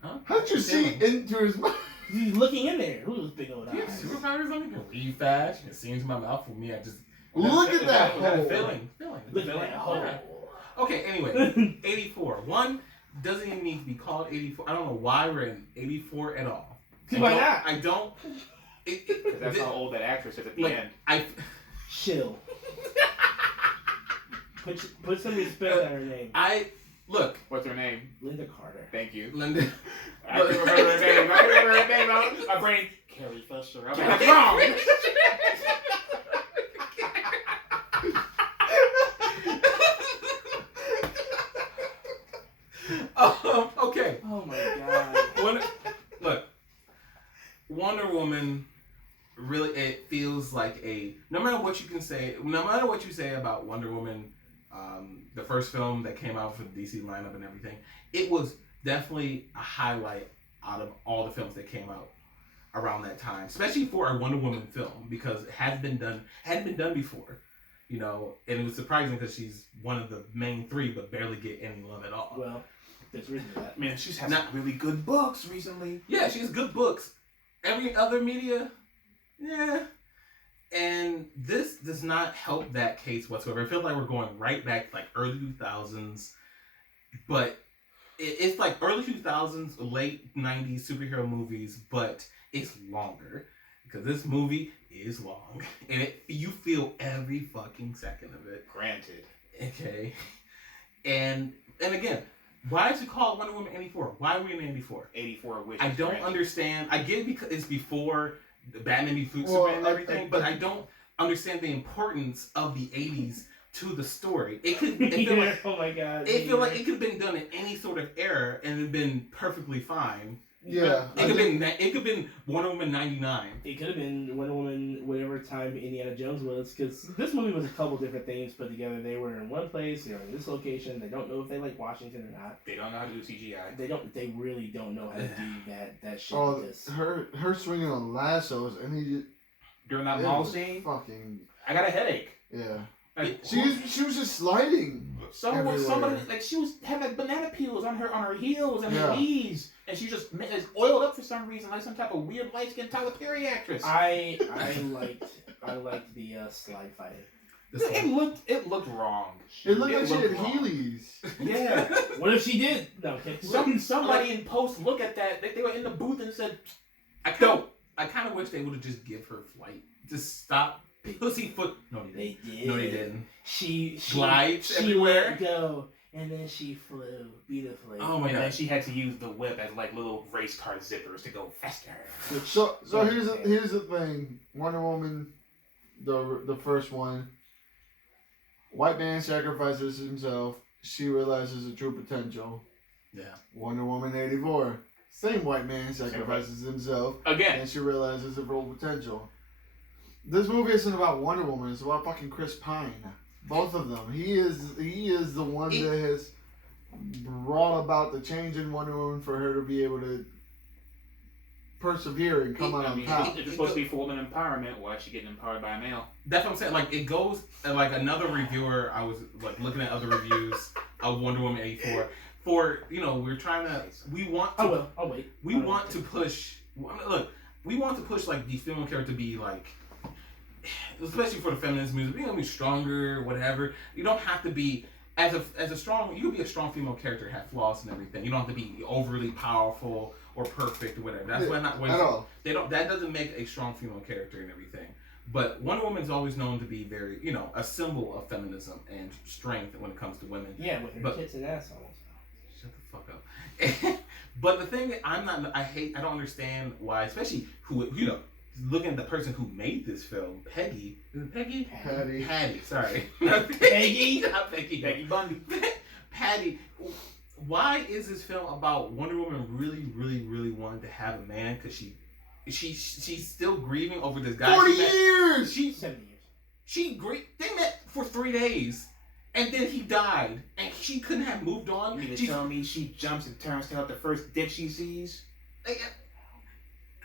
Huh? How'd you see into his mouth? He's looking in there. Look at those big old Do you have eyes. superpowers on me? Can read fast. It seems my mouth for me. I just. Look at that Was that hole. a feeling. Look at that hole. Okay, anyway. 84. One, doesn't even need to be called 84. I don't know why we're in 84 at all. Why not? I don't. That's how old that actress is at the like, end. Chill. Put some respect on her name. Look. What's her name? Linda Carter. Thank you. Linda. I can't remember her name. I can't remember her name. My brain. Carrie Fisher. I'm like, that's wrong. Okay. Oh my god. Look, Wonder Woman really, it feels like no matter what you say about Wonder Woman, the first film that came out for the DC lineup and everything, it was definitely a highlight out of all the films that came out. around that time, especially for a Wonder Woman film, because it hadn't been done before. You know, and it was surprising because she's one of the main three, but barely get any love at all. Well, there's reason for that. Man, she's had some really good books recently. Yeah, she has good books. Every other media, yeah. And this does not help that case whatsoever. I feel like we're going right back to like early 2000s, but it's like early 2000s, late 90s superhero movies, but it's longer because this movie is long and you feel every fucking second of it. Granted. Okay. And again, why is it called Wonder Woman 84? Why are we in 84? 84 which I don't understand. I get it because it's before the Batman v Superman and everything, but I don't understand the importance of the 80s to the story. It feel like, oh my god. It feel like it could have been done in any sort of era and it'd been perfectly fine. Yeah. It could have been Wonder Woman 99. It could have been Wonder Woman whatever time Indiana Jones was, because this movie was a couple different things put together. They were in one place, they were in this location. They don't know if they like Washington or not. They don't know how to do CGI. They really don't know how to do that shit. Oh, her swinging on lassos, and he During that mall scene, fucking. I got a headache. Yeah. Like, She was just sliding. Somebody like she had like banana peels on her heels and her Yeah. knees, and she just is oiled up for some reason, like some type of weird light skinned Tyler Perry actress. I liked the slide fighting. It looked wrong. It looked like she had wrong. Heelys. Yeah. What if she did? No, okay. Somebody in post look at that. They were in the booth and said, I kind of wish they would have just give her flight. Just stop pussyfoot. No, They did. No, they didn't. She Glides she everywhere. let go, and then she flew beautifully. Oh my and god. then she had to use the whip as like little race car zippers to go faster. So here's the thing. Wonder Woman, the first one. White man sacrifices himself. She realizes her true potential. Yeah. Wonder Woman 84. Same white man sacrifices himself. Again. And she realizes her full potential. This movie isn't about Wonder Woman. It's about fucking Chris Pine. Both of them. He is the one that has brought about the change in Wonder Woman for her to be able to persevere and come out on top. If it's supposed to be for woman empowerment, why is she getting empowered by a male? That's what I'm saying. Like, it goes, like, another reviewer, I was, like, looking at other reviews of Wonder Woman 84. For, you know, we want to... I'll wait. We want to push... Look, we want to push, like, the female character to be, like... Especially for the feminist movement, you know, be stronger, whatever. You don't have to be... As a strong... You can be a strong female character, have flaws and everything. You don't have to be overly powerful or perfect or whatever. That's why not... At all. That doesn't make a strong female character and everything. But Wonder Woman's always known to be very, you know, a symbol of feminism and strength when it comes to women. Yeah, with her tits and ass almost. Shut the fuck up. But the thing that I don't understand why, especially who, you know, looking at the person who made this film, Peggy. Is it Peggy? Patty, sorry. Peggy? Not Peggy. Peggy Bundy. Patty. Why is this film about Wonder Woman really, really, really wanting to have a man? Because she's still grieving over this guy. 40 years! 70 years. They met for 3 days. And then he died. And she couldn't have moved on. You mean to tell me she jumps and turns to help the first dick she sees?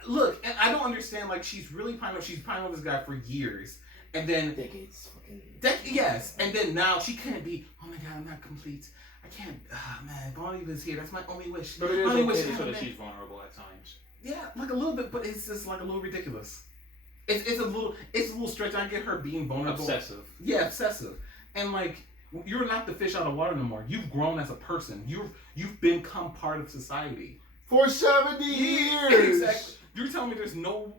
Look, and I don't understand, like, she's pining on this guy for years. And then... Decades. Fucking... Yes. And then now she can't be, oh my god, I'm not complete. I can't, man, if only he was here. That's my only wish. But it is only okay wish to show that she's vulnerable at times. Yeah, like a little bit, but it's just like a little ridiculous. It's a little stretch. I get her being vulnerable. Obsessive. Yeah, obsessive. And like, you're not the fish out of water no more. You've grown as a person. You've become part of society. For 70 years! Exactly. You're telling me there's no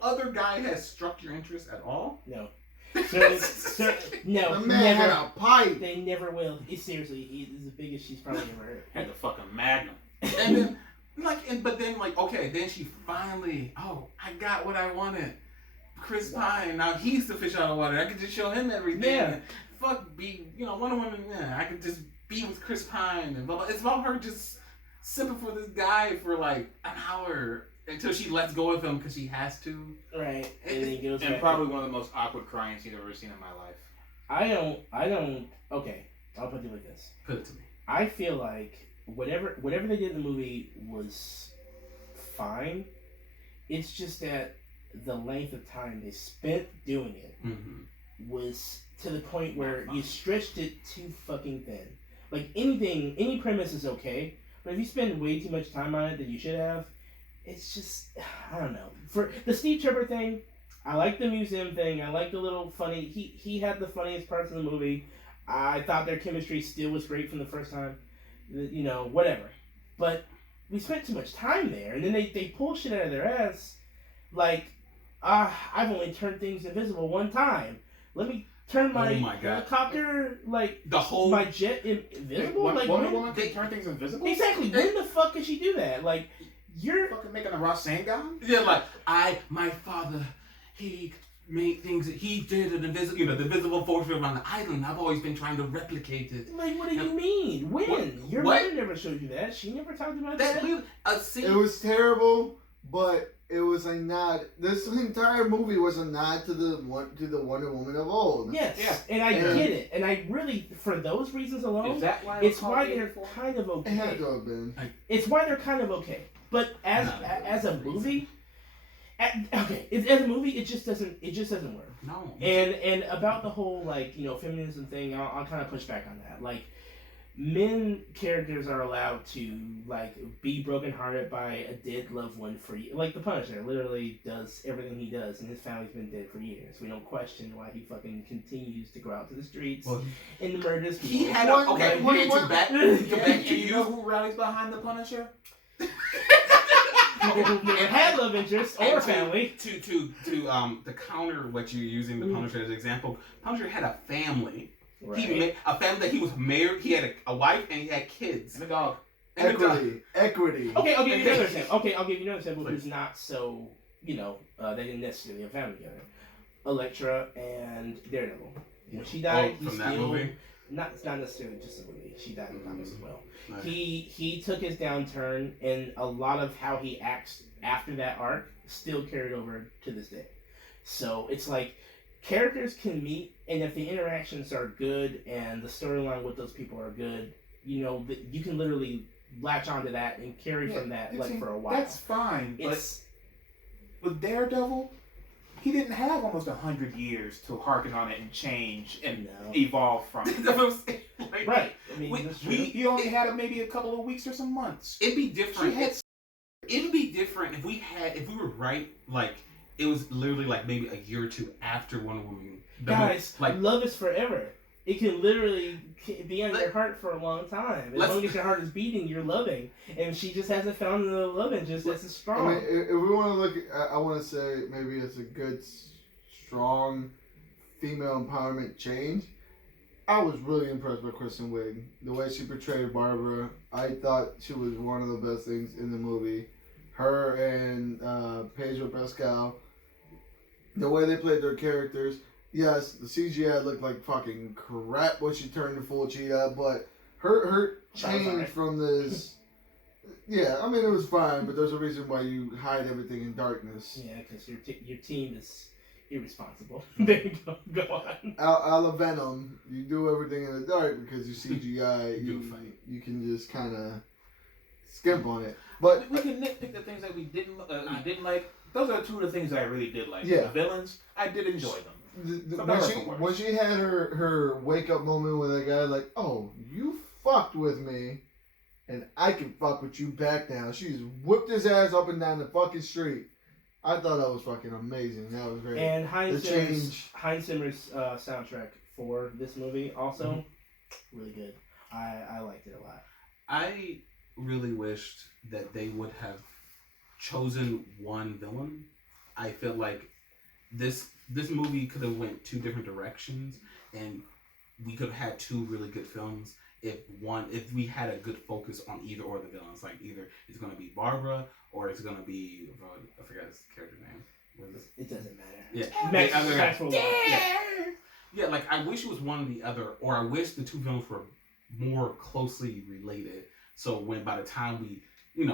other guy has struck your interest at all? No. No, The man had a pipe. They never will. Seriously, he's the biggest she's probably ever heard. Had the fucking Magnum. And then, okay, then she finally, I got what I wanted. Chris Pine, now he's the fish out of water. I could just show him everything. Yeah. Wonder Woman, I could just be with Chris Pine. And blah, blah. It's about her just simping for this guy for like an hour until she lets go of him because she has to. Right. And then goes And back probably one of the most awkward crying scenes I've ever seen in my life. I don't, okay, I'll put it like this. Put it to me. I feel like whatever they did in the movie was fine. It's just that the length of time they spent doing it was to the point where you stretched it too fucking thin. Like any premise is okay, but if you spend way too much time on it than you should have, it's just, I don't know. For the Steve Trevor thing, I like the museum thing. I like the little funny. He had the funniest parts of the movie. I thought their chemistry still was great from the first time. You know, whatever. But we spent too much time there, and then they pull shit out of their ass. Like, I've only turned things invisible one time. Let me turn my helicopter, like the whole my jet invisible. Like Wonder Woman can turn things invisible. Exactly. When the fuck can she do that? Like, you're fucking making a Rasengan. Yeah, like my father, he made things. He did an invisible, the invisible force field around the island. I've always been trying to replicate it. Like, what do you mean? When? Your mother never showed you that. She never talked about that. It was terrible, but it was a nod. This entire movie was a nod to the Wonder Woman of old. Yes, yeah. And I get it. And I really, for those reasons alone, is that why it's why they're kind of okay. It had to have been. It's why they're kind of okay. But as a movie, as a movie, it just doesn't work. No. And about the whole feminism thing, I'll kind of push back on that. Like, men characters are allowed to be brokenhearted by a dead loved one for years. Like the Punisher literally does everything he does, and his family's been dead for years. We don't question why he fucking continues to go out to the streets and murders people. He had to back to you know who rallies behind the Punisher? People who've never had love interest or family. To counter what you're using the Punisher as an example, Punisher had a family. Right. He made a family that he was married. He had a wife and he had kids and a dog. Equity. Okay, I'll give you another example. Who's not so they didn't necessarily have family together. Elektra and Daredevil. When she died, from that movie. It's not necessarily just a movie. She died in the comics as well. Nice. He took his downturn, and a lot of how he acts after that arc still carried over to this day. So it's like characters can meet, and if the interactions are good and the storyline with those people are good, you can literally latch onto that and carry from that for a while. That's fine. But with Daredevil, he didn't have almost 100 years to harken on it and change and evolve from it. Right. I mean, he only had maybe a couple of weeks or some months. It'd be different. It'd be different if we were right. Like it was literally maybe a year or two after Wonder Woman. Guys, love is forever. It can literally be on your heart for a long time. As long as your heart is beating, you're loving. And she just hasn't found the love engine just as strong. I mean, if we want to look at, I want to say maybe it's a good, strong female empowerment change. I was really impressed by Kristen Wiig. The way she portrayed Barbara, I thought she was one of the best things in the movie. Her and Pedro Pascal, the way they played their characters. Yes, the CGI looked like fucking crap when she turned to full cheetah, but her change from this... Yeah, I mean, it was fine, but there's a reason why you hide everything in darkness. Yeah, because your team is irresponsible. There you go. Go on. Out of Venom, you do everything in the dark because you CGI, you can just kind of skimp on it. But we can nitpick the things that we didn't like. Those are two of the things that I really did like. Yeah. The villains, I did enjoy them. When she had her wake up moment with that guy, like, oh, you fucked with me, and I can fuck with you back now. She just whipped his ass up and down the fucking street. I thought that was fucking amazing. That was great. And Heinz Zimmer's soundtrack for this movie also really good. I liked it a lot. I really wished that they would have chosen one villain. I feel like this movie could have went two different directions, and we could have had two really good films if we had a good focus on either or the villains. Like either it's going to be Barbara or it's going to be I forgot his character name. What is it? It doesn't matter. Yeah, like I wish it was one or the other, or I wish the two films were more closely related. So when by the time we,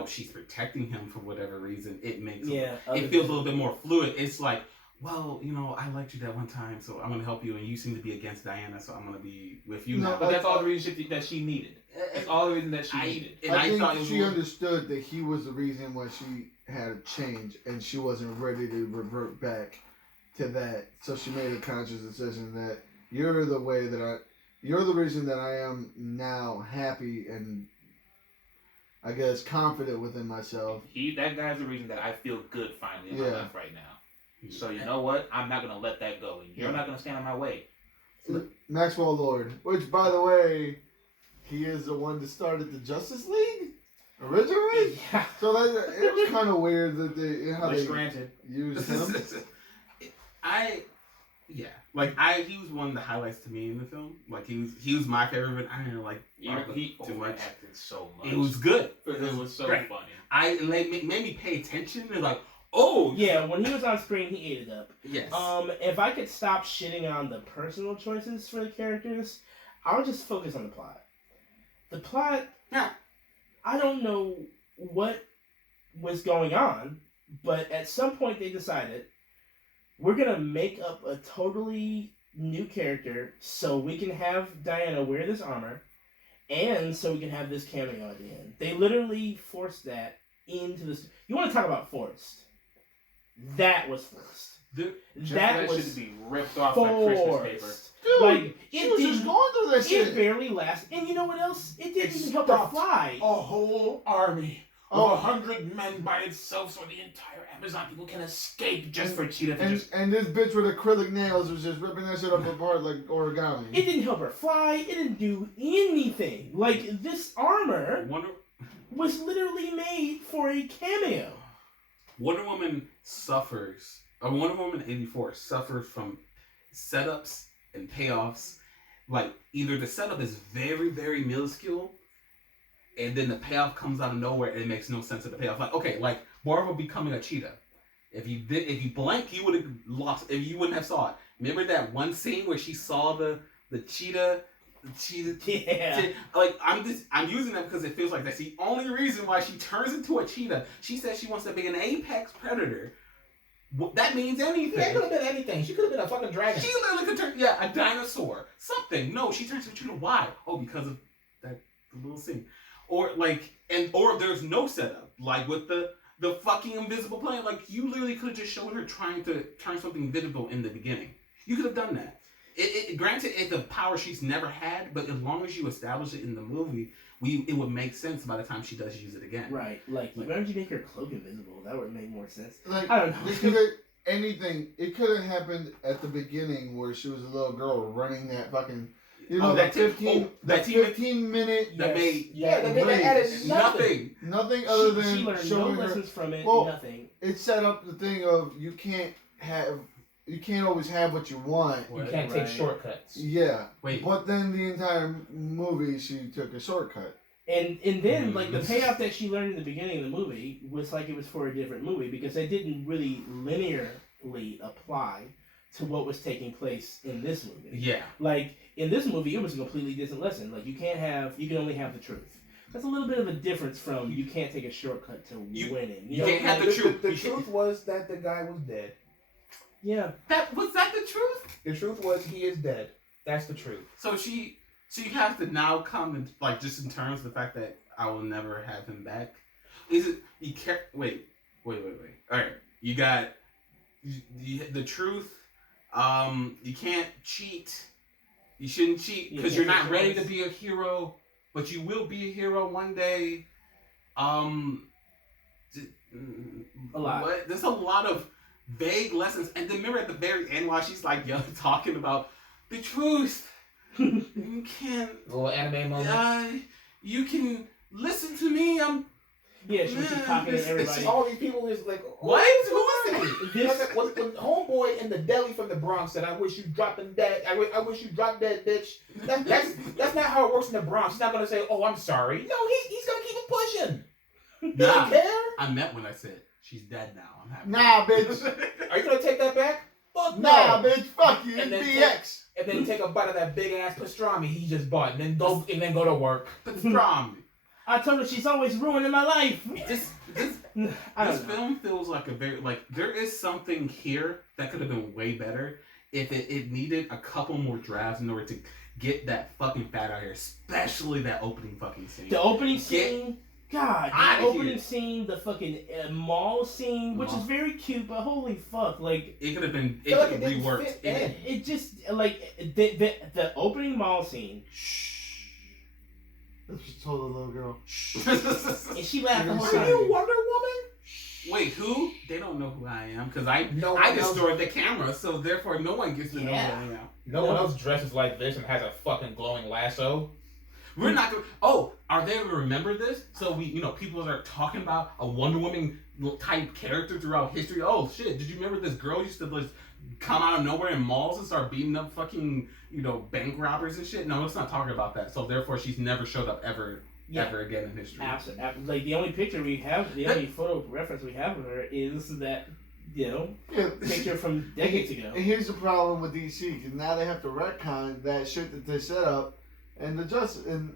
she's protecting him for whatever reason, it makes it feels a little bit more fluid. It's like, well, I liked you that one time, so I'm going to help you, and you seem to be against Diana, so I'm going to be with you now. But that's all the reason that she needed. That's all the reason that she needed. And I think she understood that he was the reason why she had a change, and she wasn't ready to revert back to that. So she made a conscious decision that you're the reason that I am now happy and I guess confident within myself. That guy's the reason that I feel good finally in my life right now. So you know what? I'm not gonna let that go, and you're not gonna stand in my way. Maxwell Lord, which by the way, he is the one that started the Justice League originally. Yeah. So it was kind of weird that they granted used him. He was one of the highlights to me in the film. Like he was my favorite, but I didn't like he too much. Acted so much. It was good. It was so great. funny. It made me pay attention and like, oh yeah, when he was on screen, he ate it up. Yes. If I could stop shitting on the personal choices for the characters, I would just focus on the plot. The plot, I don't know what was going on, but at some point they decided we're gonna make up a totally new character so we can have Diana wear this armor, and so we can have this cameo at the end. They literally forced that into this. You want to talk about forced? That was forced. That should be ripped off like Christmas paper. Dude, like she was just going through that shit. It barely lasted. And you know what else? It didn't even help her fly. A whole army of 100 men by itself, so the entire Amazon people can escape just for Cheetah to and this bitch with acrylic nails was just ripping that shit up apart like origami. It didn't help her fly. It didn't do anything. Like, this armor was literally made for a cameo. Wonder Woman suffers. Wonder Woman 84 suffers from setups and payoffs. Like, either the setup is very, very minuscule, and then the payoff comes out of nowhere and it makes no sense of the payoff. Like, okay, like Marvel becoming a cheetah. If you blank, you would have lost. If you wouldn't have saw it. Remember that one scene where she saw the cheetah. Yeah. Like, I'm using that because it feels like that's the only reason why she turns into a cheetah. She says she wants to be an apex predator. That means anything. Yeah, it could have been anything. She could have been a fucking dragon. She literally could turn, a dinosaur. Something. No, she turns into a cheetah. Why? Oh, because of that little scene. Or there's no setup. Like with the fucking invisible plane. Like, you literally could have just showed her trying to turn something invisible in the beginning. You could have done that. Granted, it's a power she's never had, but as long as you establish it in the movie, it would make sense by the time she does use it again. Right. Like, why don't you make her cloak invisible? That would make more sense. Like, I don't know. It could have anything. It could have happened at the beginning where she was a little girl running that fucking. You know, that 15 minute. That made they added nothing. Nothing other than she learned showing no her. lessons from it. Well, nothing. It set up the thing of you can't always have what you want. You can't take shortcuts. Yeah. Wait. But then the entire movie, she took a shortcut. And then, like, the payoff that she learned in the beginning of the movie was like it was for a different movie because they didn't really linearly apply to what was taking place in this movie. Yeah. Like, in this movie, it was a completely different lesson. Like, you can only have the truth. That's a little bit of a difference from you can't take a shortcut to winning. You can't have the truth. The truth was that the guy was dead. Yeah. Was that the truth? The truth was he is dead. That's the truth. So you have to now come and, like, just in terms of the fact that I will never have him back. Is it you can't wait. All right, you got the truth. You can't cheat. You shouldn't cheat because you're not ready to be a hero, but you will be a hero one day. A lot. There's a lot of vague lessons, and then remember at the very end while she's like talking about the truth. You can't. A little anime moment. You can listen to me. Yeah, she was just talking to everybody. All these people is like, what? Who is this? When homeboy in the deli from the Bronx said, "I wish you dropping that. I wish you dropped that, bitch." That's not how it works in the Bronx. He's not gonna say, "Oh, I'm sorry." No, he's gonna keep it pushing. He don't care. I meant when I said she's dead now. I'm happy. Nah, bitch. Are you gonna take that back? Fuck no. Nah, bitch. Fuck you. And then BX. And then take a bite of that big ass pastrami he just bought, and then go to work. Pastrami. I told her she's always ruining my life. This film feels like a very there is something here that could have been way better if it needed a couple more drafts in order to get that fucking fat out here, especially that opening fucking scene. The opening scene God, Outta the opening here. scene, the fucking mall scene, which is very cute, but holy fuck, like It could have been. It feel like could it have didn't reworked. fit It- in. it just like the opening mall scene. That's just told the little girl. And she laughed the whole Are Are you time. Wonder Woman? Wait, who? They don't know who I am because I No I one else- destroyed the camera, so therefore no one gets to know who Yeah. I am. No one else dresses like this and has a fucking glowing lasso. We're not gonna. Oh, are they gonna remember this? So people are talking about a Wonder Woman type character throughout history. Oh shit! Did you remember this girl used to just come out of nowhere in malls and start beating up fucking bank robbers and shit? No, let's not talk about that. So therefore, she's never showed up ever again in history. Absolutely. Like the only picture we have, the only photo reference we have of her is that Yeah. picture from decades ago. And here's the problem with DC, because now they have to retcon that shit that they set up in the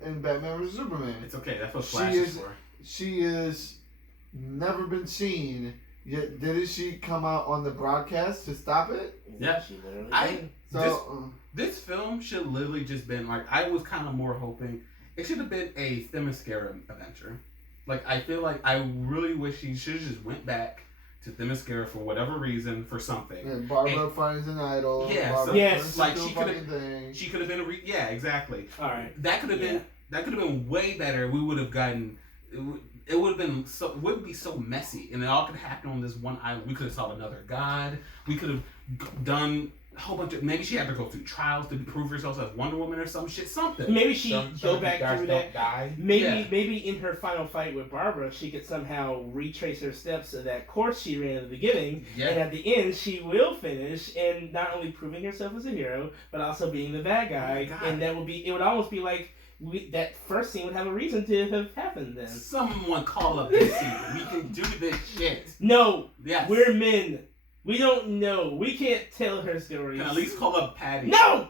in Batman vs Superman. It's okay. That's what She Flash is- is for. She is never been seen. Yet didn't she come out on the broadcast to stop it? Yeah. She literally I- did. So This film should literally just been like I was kind of more hoping it should have been a Themyscira adventure. Like I feel like I really wish she should have just went back to Themyscira for whatever reason for something. yeah, Barbara finds an idol. Yeah, Barbara so- Yes. turns like, into she a could've- fucking thing. She could have been yeah, exactly. All right. That could have Yeah. been way better. We would have gotten it would have been so it wouldn't be so messy, and it all could happen on this one island. We could have saw another god. We could have done a whole bunch of maybe she had to go through trials to prove herself as Wonder Woman or some shit. Something. Maybe she Some go of back you guys through don't that. die. Maybe in her final fight with Barbara, she could somehow retrace her steps of that course she ran at the beginning, Yeah. and at the end she will finish and not only proving herself as a hero, but also being the bad guy. Oh my God. And it would almost be like that first scene would have a reason to have happened then. Someone call up DC. We can do this shit. No, Yes. we're men. We don't know. We can't tell her stories. Can at least call up Patty. No.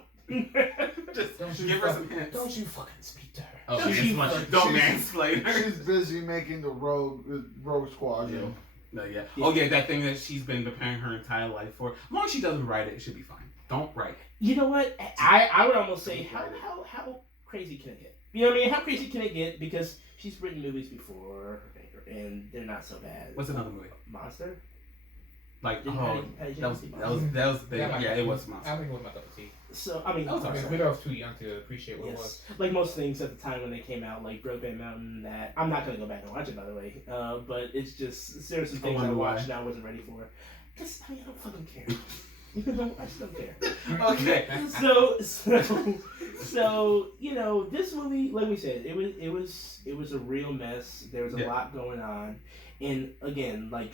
Just Don't you give her fuck- some hints. Don't you fucking speak to her. Oh, Don't it's you much. fuck- Don't she's- mansplain her. She's busy making the Rogue Squadron. No, yeah. Oh yeah, that thing that she's been preparing her entire life for. As long as she doesn't write it, it should be fine. Don't write it. You know what? I would almost say how crazy can it get? You know what I mean? How crazy can it get? Because she's written movies before, and they're not so bad. What's another movie? Monster? Like Didn't oh, Patty that was Jenkins do that was that was big. might- Yeah, it was I monster. don't think it was my cup of tea. So I mean, That was I alright. mean, I was too young to appreciate what it was. yes, like most things at the time when they came out, like Brokeback Mountain. That I'm not gonna go back and watch it, by the way. But it's just there are some things I wonder why. watched and I wasn't ready for. Cause I mean, I don't fucking care. You know, I just don't care. Okay. So this movie, like we said, it was a real mess. There was a Yeah. lot going on, and again, like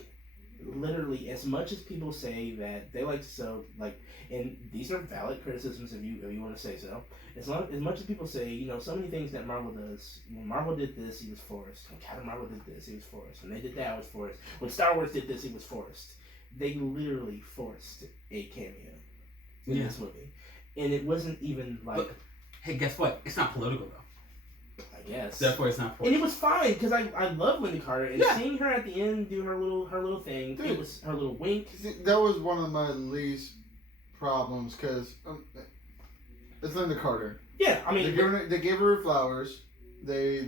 literally, as much as people say that they like and these are valid criticisms if you want to say so. As much as people say, so many things that Marvel does. When Marvel did this, he was forced. When Captain Marvel did this, he was forced. When they did that, it was forced. When Star Wars did this, it was forced. They literally forced a cameo in Yeah. this movie, and it wasn't even like. But, hey, guess what? It's not political though. I guess. Therefore, it's not And political. it was fine because I love Linda Carter and Yeah. seeing her at the end do her little thing. Dude. It was her little wink. See, that was one of my least problems because it's Linda Carter. Yeah, I mean, They gave her flowers. They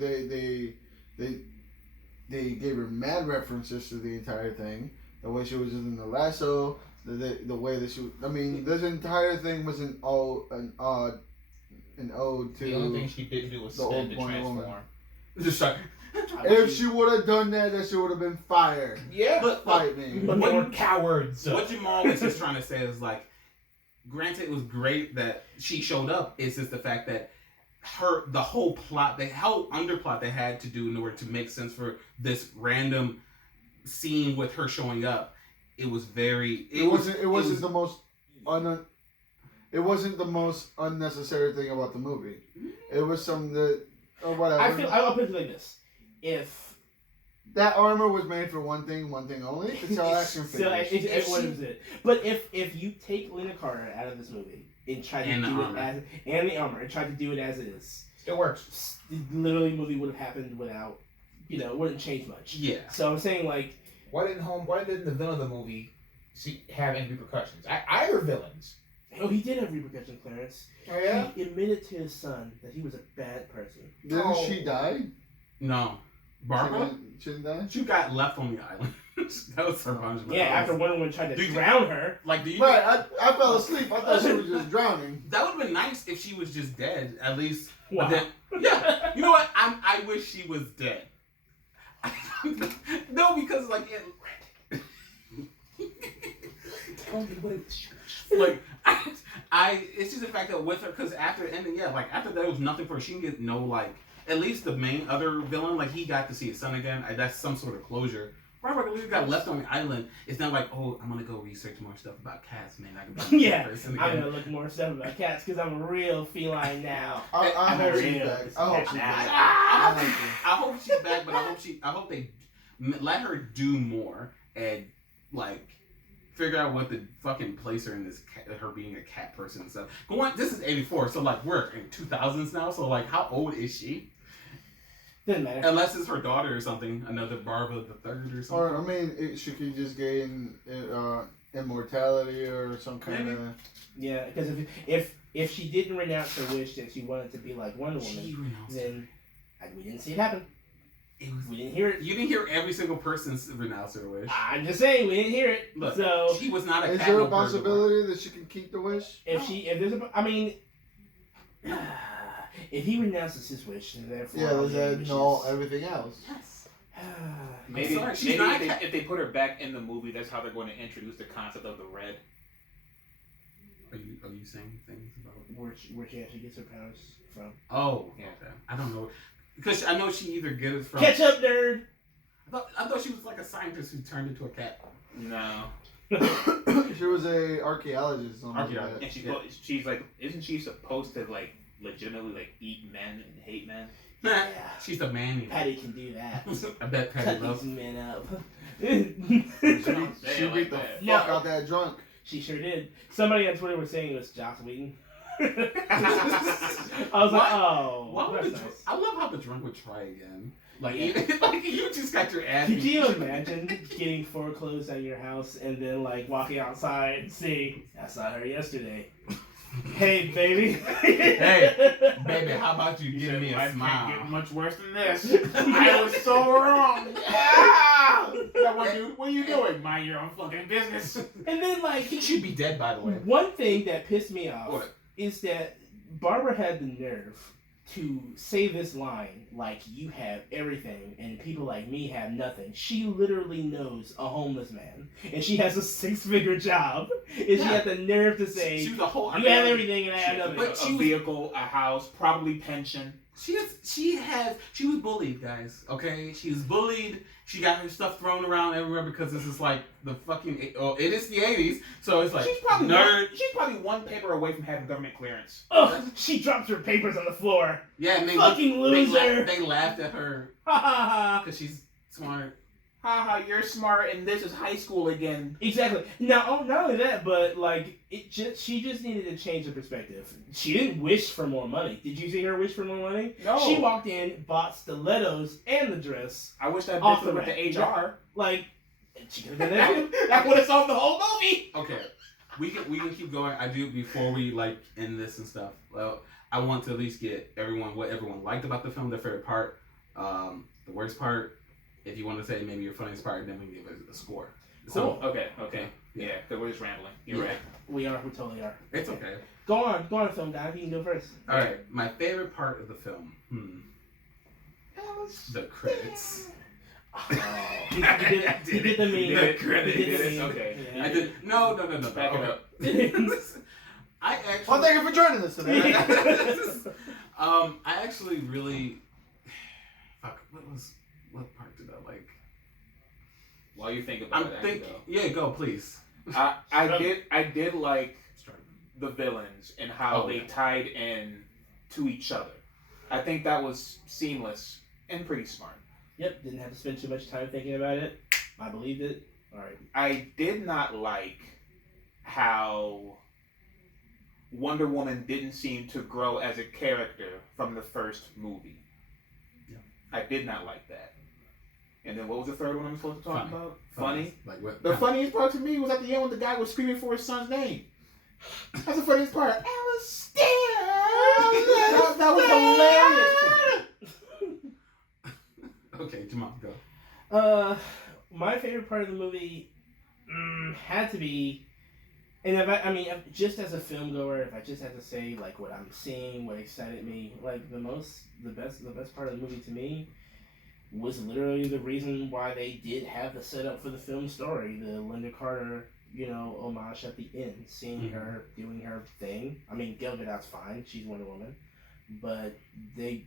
gave her mad references to the entire thing. The way she was using the lasso, the way that she. I mean, this entire thing was an ode to. The only thing she didn't do was the spin old to Wonder transform. Woman. Just try. If she would have done that, that shit would have been fire. Yeah, But Fight me. but they were cowards. what Jamal was just trying to say is like, granted, it was great that she showed up. It's just the fact that the whole plot, the whole underplot they had to do in order to make sense for this random scene with her showing up. It was very. It wasn't the most it wasn't the most unnecessary thing about the movie. It was something that or whatever. I'll put it like this: if that armor was made for one thing only, to sell action so figures. it was it. But if you take Linda Carter out of this movie and try to And the do armor. it as and the armor and try to do it as it is, It works. literally the movie would have happened without it wouldn't change much. Yeah. So I'm saying like. Why didn't the villain of the movie have any repercussions? Either villains. Oh, he did have repercussions, Clarence. Oh yeah. He admitted to his son that he was a bad person. Didn't Oh. she die? No. Barbara? Shouldn't die? She got left on the island. That was her punishment. Yeah, after Wonder Woman tried to drown her. Like, do you Right, I fell asleep. I thought she was just drowning. That would have been nice if she was just dead, at least. Wow. But then, yeah, you know what? I wish she was dead. No, because like like I it's just the fact that with her, because after ending, yeah, like after that was nothing for her. She can get no like at least the main other villain, like he got to see his son again. That's some sort of closure. Robert Lee got left on the island. It's not like, oh, I'm gonna go research more stuff about cats, man. I can be Yeah, person I'm again. gonna look more stuff about cats because I'm a real feline now. I hope she's real. back. I hope she's back. I hope she's back, but I hope they let her do more and like figure out what to fucking place her in this her being a cat person and stuff. Go on, this is '84, so like we're in 2000s now. So like, how old is she? Doesn't matter. Unless it's her daughter or something, another Barbara the Third or something. Or, I mean, she could just gain immortality or some kind of... Yeah, because if she didn't renounce her wish that she wanted to be like Wonder Woman, then we didn't see it happen. We didn't hear it. You didn't hear every single person renounce their wish. I'm just saying, we didn't hear it. Look, so she was not a Is cat. there a no bird, possibility that she can keep the wish? if there's a, I mean, if he renounces his wish, then therefore Yeah, all does the that wishes- null everything else? Yes. Maybe, sorry, she's maybe not if they put her back in the movie, that's how they're going to introduce the concept of the red. Are you saying things about where she actually gets her powers from. Oh, yeah. Okay. I don't know. Because I know she either gets it from... Catch up, nerd! I thought she was like a scientist who turned into a cat. No. She was a archaeologist. Or something like Archaeologist. that. And she's like, isn't she supposed to like legitimately like eat men and hate men? Yeah. She's the man. Patty can do that. I bet Patty Cut loves these men up. She beat the fuck No. out that drunk. She sure did. Somebody on Twitter was saying it was Joss Whedon. I was like, oh, Why would that's the nice. I love how the drunk would try again. Like, Yeah. like you just got your ass Could beat. you imagine getting foreclosed on your house and then like walking outside and seeing, I saw her yesterday. Hey, baby. Hey, baby, how about you give me a Life smile? can't get much worse than this. I was so wrong. Yeah! What are you doing? Mind your own fucking business. And then like He should be dead, by the way. one thing that pissed me off What? is that Barbara had the nerve to say this line like you have everything and people like me have nothing. She literally knows a homeless man and she has a 6-figure job and she Yeah. had the nerve to say She was a whole. you have everything and I have nothing. But she a was- vehicle, a house, probably pension. She was bullied, guys. Okay, she was bullied. She got her stuff thrown around everywhere because this is like the fucking. It is the '80s, so it's like She's probably nerd. She's probably one paper away from having government clearance. Ugh, she dropped her papers on the floor. Yeah, and Fucking loser. They laughed at her Ha ha ha. because she's smart. Haha, you're smart and this is high school again. Exactly. Now, not only that, but like she just needed to change the perspective. She didn't wish for more money. Did you see her wish for more money? No. She walked in, bought stilettos and the dress. I wish that Off bitch the went to rack. HR. Like, she could have done that too. That would have solved the whole movie. Okay, we can keep going. I do before we like end this and stuff. Well, I want to at least get what everyone liked about the film, their favorite part, the worst part. If you want to say maybe your funniest part, then we can give it a score. Cool. Okay. Yeah, because we're just rambling. You're right. We totally are. It's okay. Go on, film guy. You can go first. All right, my favorite part of the film. The credits. Oh, he did the meme. He did it. He did He did the it. meme. Okay. Yeah. I did no. Back it Okay. up. I actually. Well, thank you for joining us today. I actually really. Fuck. What part did I like? While you think about I'm it, thinking. Yeah, go please. I did like Start. the villains and how Oh, they yeah. tied in to each other. I think that was seamless and pretty smart. Yep. Didn't have to spend too much time thinking about it. I believed it. All right. I did not like how Wonder Woman didn't seem to grow as a character from the first movie. Yeah. I did not like that. And then what was the third one I'm supposed to talk about? Funny? Like what? The funniest part to me was at the end when the guy was screaming for his son's name. That's the funniest part. Alistair! that was hilarious to me. Okay, Jamal, go. My favorite part of the movie had to be, and just as a film goer, if I just had to say like what I'm seeing, what excited me, like the best part of the movie to me was literally the reason why they did have the setup for the film story, the Linda Carter, homage at the end, seeing her doing her thing. I mean, Gal Gadot's fine; she's Wonder Woman, but they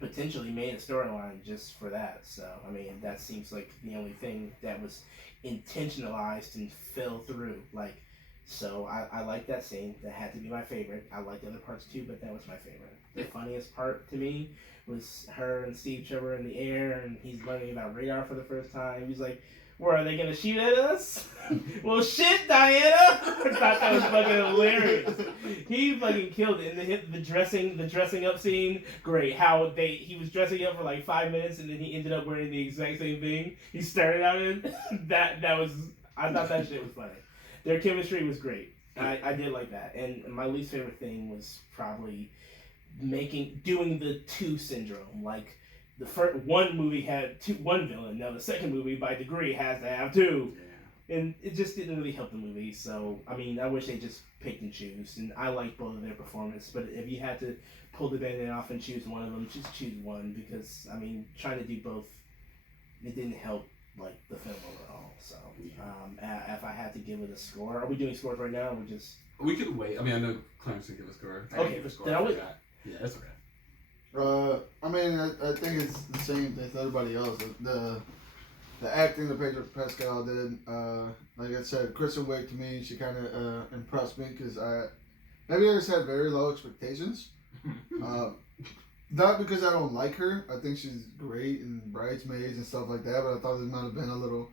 potentially made a storyline just for that. So, I mean, that seems like the only thing that was intentionalized and fell through. Like, so I like that scene. That had to be my favorite. I like the other parts too, but that was my favorite. The funniest part to me was her and Steve Trevor in the air, and he's learning about radar for the first time. He's like, "Where are they gonna shoot at us?" Well, shit, Diana. I thought that was fucking hilarious. He fucking killed it. And the dressing up scene, great. How he was dressing up for like 5 minutes, and then he ended up wearing the exact same thing he started out in. that was. I thought that shit was funny. Their chemistry was great. I did like that. And my least favorite thing was probably doing the two syndrome. Like, the first one movie had one villain. Now the second movie, by degree, has to have two. Yeah. And it just didn't really help the movie. So, I mean, I wish they just picked and choose. And I like both of their performance. But if you had to pull the band-aid off and choose one of them, just choose one. Because, I mean, trying to do both, it didn't help, like, the film overall. So, if I had to give it a score, are we doing scores right now? Or We could wait. I mean, I know Clarence can give a score. Okay, then I'll wait. Yeah, that's okay. I mean, I think it's the same as everybody else. The acting that Pedro Pascal did, like I said, Kristen Wiig, to me, she kind of impressed me because maybe I just had very low expectations. Not because I don't like her. I think she's great in Bridesmaids and stuff like that, but I thought it might have been a little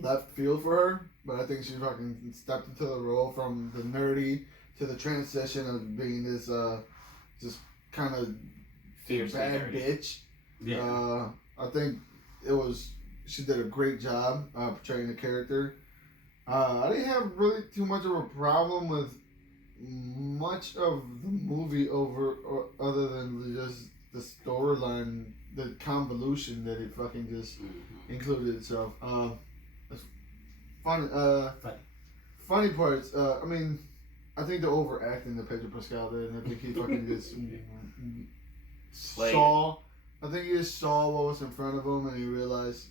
left field for her. But I think she fucking stepped into the role from the nerdy to the transition of being this just kind of bad bitch. Yeah. I think she did a great job portraying the character. I didn't have really too much of a problem with much of the movie other than just the storyline, the convolution that it fucking just included itself. Funny parts. I mean, I think the overacting that Pedro Pascal did, and I think he fucking just saw. I think he just saw what was in front of him, and he realized,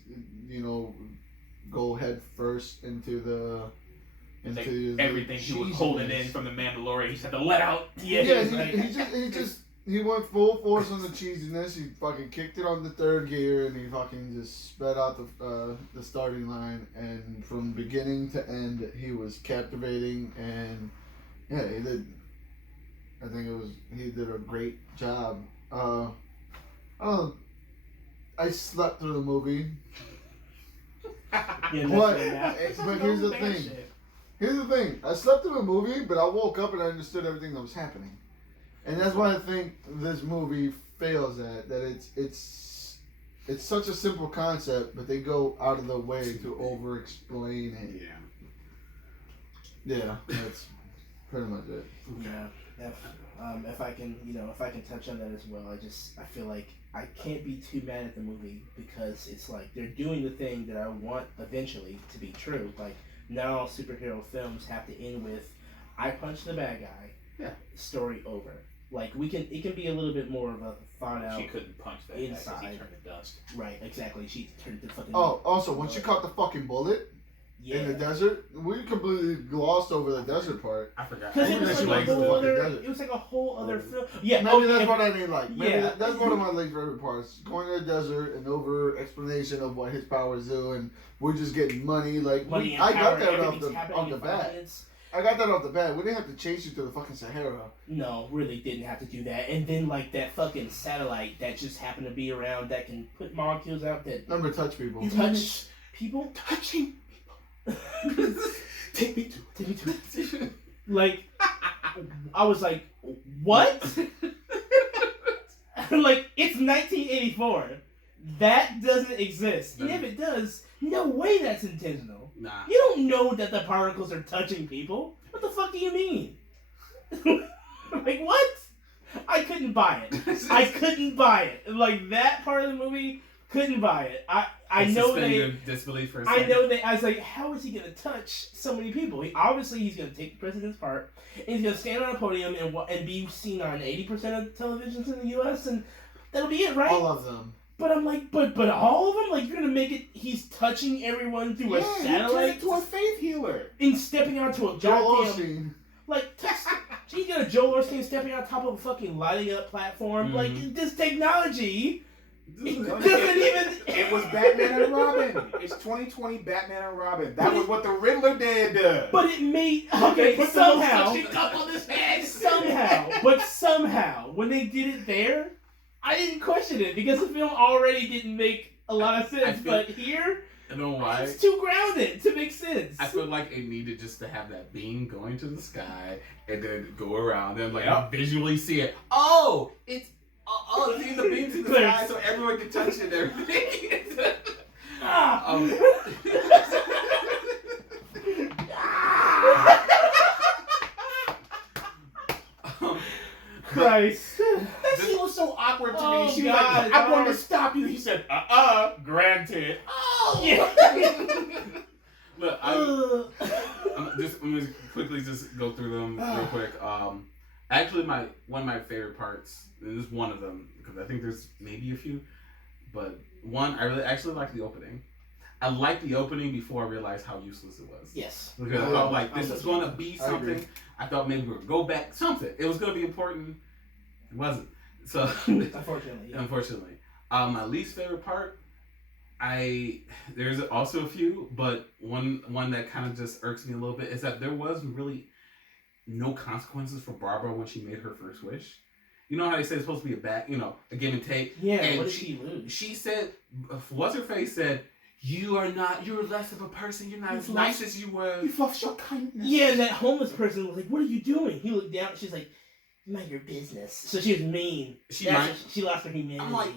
go head first into everything he was holding in from the Mandalorian. He just had to let out. He went full force on the cheesiness. He fucking kicked it on the third gear, and he fucking just sped out the starting line. And from beginning to end, he was captivating. And yeah, he did. I think he did a great job. I slept through the movie. But here's the thing. Here's the thing. I slept through the movie, but I woke up and I understood everything that was happening. And that's why I think this movie fails at that. It's such a simple concept, but they go out of the way to over-explain it. Yeah, that's pretty much it. Yeah. If I can touch on that as well, I feel like I can't be too mad at the movie because it's like they're doing the thing that I want eventually to be true. Like, not all superhero films have to end with I punch the bad guy. Yeah. Story over. Like, it can be a little bit more of a thought out. She couldn't punch that inside. guy because he turned to dust. Right, exactly. She turned to fucking. Oh, also when she caught the fucking bullet in the desert, we completely glossed over the desert part. I forgot. Because it was like a whole other film. Yeah, maybe that's what I didn't like. Maybe yeah, that's one of my least favorite parts. Going to the desert and over explanation of what his powers do, and we're just getting money. Like I got that off the bat. I got that off the bat. We didn't have to chase you to the fucking Sahara. No, really didn't have to do that. And then, like, that fucking satellite that just happened to be around that can put molecules out that... Remember, touch people. Touch people? Touching people. Take me to it. Like, I was like, what? Like, it's 1984. That doesn't exist. And if it does, no way that's intentional. Nah. You don't know that the particles are touching people. What the fuck do you mean? Like, what? I couldn't buy it. I couldn't buy it. Like that part of the movie, couldn't buy it. I know they disbelief for a I second. know that. I was like, how is he gonna touch so many people? Obviously, he's gonna take the president's part, and he's gonna stand on a podium and be seen on 80% of televisions in the U.S. and that'll be it, right? All of them. But I'm like, but all of them? Like, you're gonna make it? He's touching everyone through a satellite to a faith healer and stepping onto a Joel goddamn Osteen. like. He got a Joel Osteen stepping on top of a fucking lighting up platform. Mm-hmm. Like this technology. It doesn't even. It was Batman and Robin. It's 2020 Batman and Robin. That was what the Riddler did. But it made cup on his head. Somehow, when they did it there, I didn't question it because the film already didn't make a lot of sense. But here, I don't know why. It's too grounded to make sense. I feel like it needed just to have that beam going to the sky and then go around and visually see it. Oh, it's seeing the beam to the sky so everyone can touch it and everything. Christ. That scene was so awkward to me. She was God, like, I'm going to stop you. He said, granted. Oh, yeah. Look, I'm gonna quickly just go through them real quick. Actually, one of my favorite parts, and this is one of them, because I think there's maybe a few, but one, I really actually like the opening. I liked the opening before I realized how useless it was. Yes. Because I felt like this is going to be something. I thought maybe we would go back, something. It was going to be important. It wasn't. So, Unfortunately. Yeah. Unfortunately. My least favorite part, there's also a few, but one that kind of just irks me a little bit is that there was really no consequences for Barbara when she made her first wish. You know how they say it's supposed to be a give and take? Yeah, and what did she lose? She said, what's-her-face said, you're less of a person, you're not as nice as you were. You've lost your kindness. Yeah, and that homeless person was like, what are you doing? He looked down, she's like, mind your business. So she was mean. She lost her humanity. I'm like,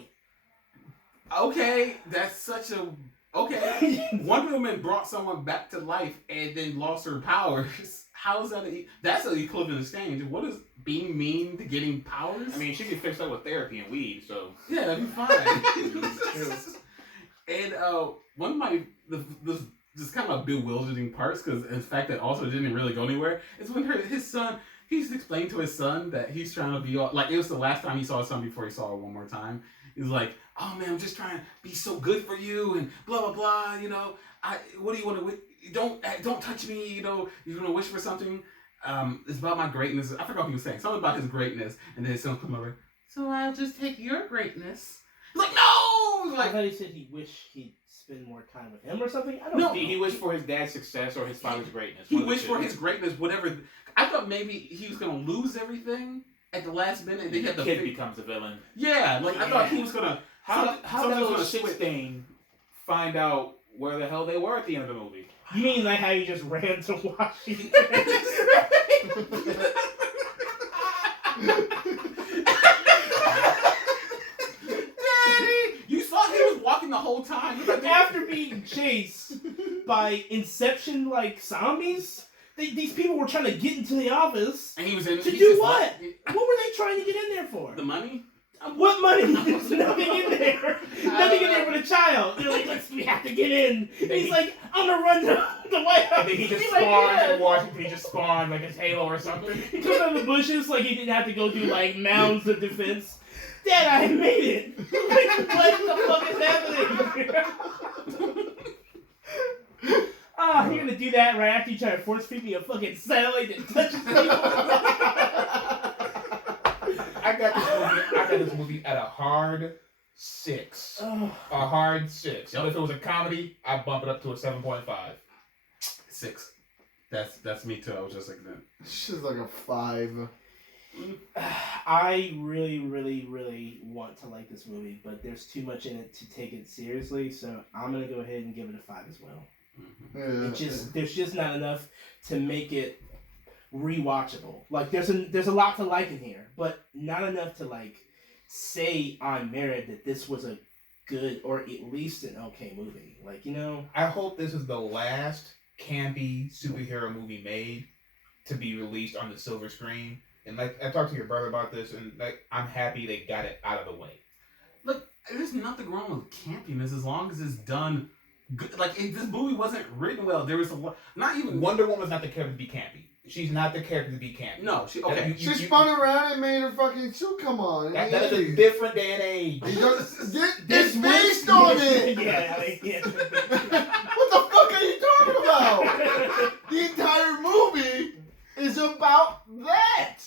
okay, that's such a... Okay, Wonder Woman brought someone back to life and then lost her powers. How is that? That's an equivalent exchange. What is being mean to getting powers? I mean, she can fix up with therapy and weed, so yeah, that'd be fine. And one of my this kind of bewildering parts, because in fact that also didn't really go anywhere, is when his son. He's explained to his son that he's trying to be like it was the last time he saw his son before he saw her one more time. He's like, oh man, I'm just trying to be so good for you and blah blah blah. What do you want to? Don't touch me. You're gonna wish for something. It's about my greatness. I forgot what he was saying. Something about his greatness, and then his son come over. So I'll just take your greatness. He's like, no. I thought he said he wished he'd spend more time with him or something. I don't know. know. He wished for his dad's success or his father's greatness. He wished for his greatness, whatever. I thought maybe he was gonna lose everything at the last minute, and then the kid becomes a villain. Yeah, I thought he was gonna. How did little shit stain find out where the hell they were at the end of the movie? You mean like how you just ran to Washington? Daddy, you saw he was walking the whole time. After being chased by Inception-like zombies. These people were trying to get into the office. And he was in. To do what? What were they trying to get in there for? The money? What money? There's nothing in there. Nothing in there but a child. They're like, we have to get in. And he's like, I'm gonna run to the White House. And then he just spawned in Washington. He just spawned like his Halo or something. He comes out of the bushes like he didn't have to go through like mounds of defense. Dad, I made it. Like, what the fuck is happening? You're gonna do that right after you try to force feed me a fucking satellite that touches people. I got this movie at a hard 6. A hard 6. Yep. If it was a comedy, I'd bump it up to a 7.5. 6. That's me too. I was just like that. She's like a 5. I really, really, really want to like this movie, but there's too much in it to take it seriously, so I'm gonna go ahead and give it a 5 as well. Yeah. There's just not enough to make it rewatchable. Like there's a lot to like in here, but not enough to like say on merit that this was a good or at least an okay movie. I hope this is the last campy superhero movie made to be released on the silver screen, And like I talked to your brother about this, and like I'm happy they got it out of the way. Look, there's nothing wrong with campiness as long as it's done good. Like this movie wasn't written well. There was a lot. Not even Wonder Woman's not the character to be campy. She's not the character to be campy. No, she okay. She spun around and made her fucking suit come on. That is a different day and age. It's based on it. Yeah. What the fuck are you talking about? The entire movie is about that.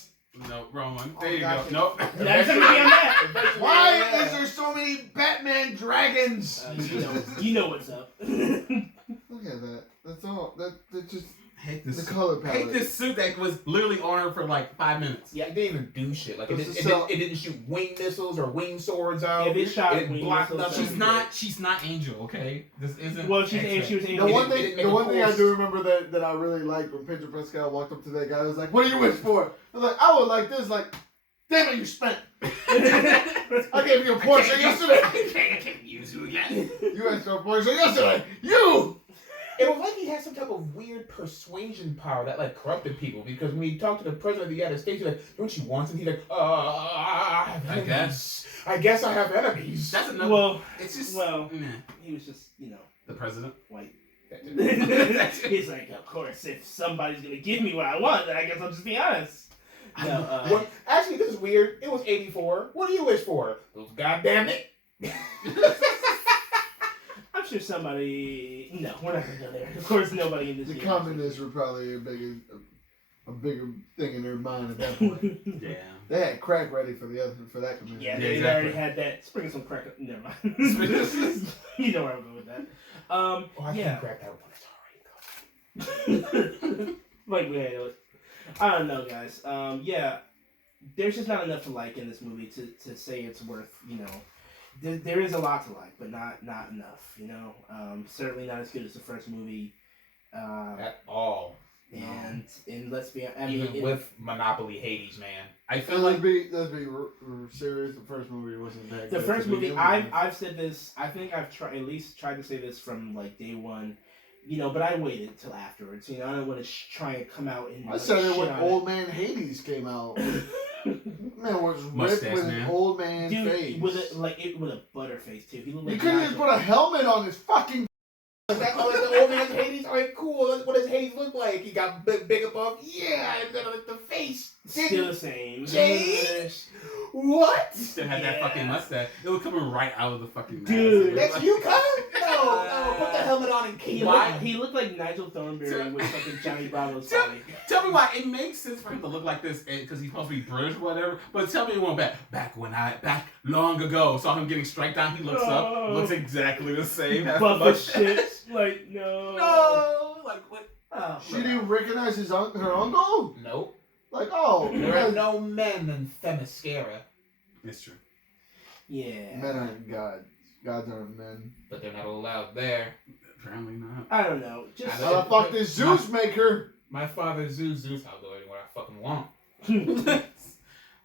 No, wrong one. Oh, There you go. gotcha. Nope. That's gonna be on that. Why is there so many Batman dragons? You know what's up. Look at that. That's all. That just Hate this. the color palette. Hate this suit that was literally on her for like 5 minutes. Yeah, it didn't even do shit. Like it So- didn't shoot wing missiles or wing swords out. If it shot It wing blocked missiles, nothing. She's not Angel, okay? This isn't. Well, she was The Angel. one it didn't make the a one thing I course. do remember that I really liked when Pedro Pascal walked up to that guy, I was like, "What do you wish for?" I was like, "I would like this." Like, damn it, you spent. I gave you a Porsche yesterday. I can't use you again. You asked for a Porsche yesterday. You. It was like he had some type of weird persuasion power that like corrupted people because when he talked to the president of the United States, he's like, "Don't you want him?" He's like, I have enemies. I guess I have enemies. That's enough. Well, it's just well, nah. he was just, The president. white. He's like, of course, if somebody's gonna give me what I want, then I guess I'll just be honest. No, Well, actually, this is weird. It was 84. What do you wish for? Those goddamn it. I'm sure somebody. No, we're not gonna go there. Of course, nobody in this. The game- communists were probably a bigger thing in their mind at that point. Yeah. They had crack ready for that community. Yeah, Yeah, they exactly. already had that. Sprinkle some crack. Never mind. You know where I'm going with that. Oh, I Yeah. can't crack that one. It's alright. Like we had it. I don't know, guys. Yeah, there's just not enough to like in this movie to say it's worth. There is a lot to like, but not enough. Certainly not as good as the first movie. At all. And let's be Even with Monopoly Hades, man. I feel And like let's be serious. The first movie wasn't that good. the first to movie. begin with. I've said this. I think I've tried to say this from like day one. But I waited till afterwards. I don't want to try and come out and. I said it shit when on Old Man Hades came out. Man was ripped Mustache with man. an old man Dude, face. with a butterface too. He looked You like couldn't even Nigel. put a helmet on his fucking. That the old man's Hades? Alright, cool. What does Hades look like? He got big above? Yeah, and then the face. Still the same. Change? What? still had that fucking mustache. It was coming right out of the fucking mask. Dude, It was That's like- you, cuz? No, put the helmet on and keep He looked like Nigel Thornberry with fucking Johnny Bravo's body. Tell me why it makes sense for him to look like this because he's supposed to be British or whatever. But tell me one back long ago, saw him getting striked down. He looks up, looks exactly the same. Has the Buff as mustache. shit. Like no. No, like what? Oh, She didn't recognize her uncle. Nope. Like, oh, There are no men in Themyscira, It's true. Yeah. men aren't gods. Gods aren't men. but they're not allowed there. Apparently not. I don't know. Just I How the fuck did Zeus make her? My father Zeus, I'll do what I fucking want.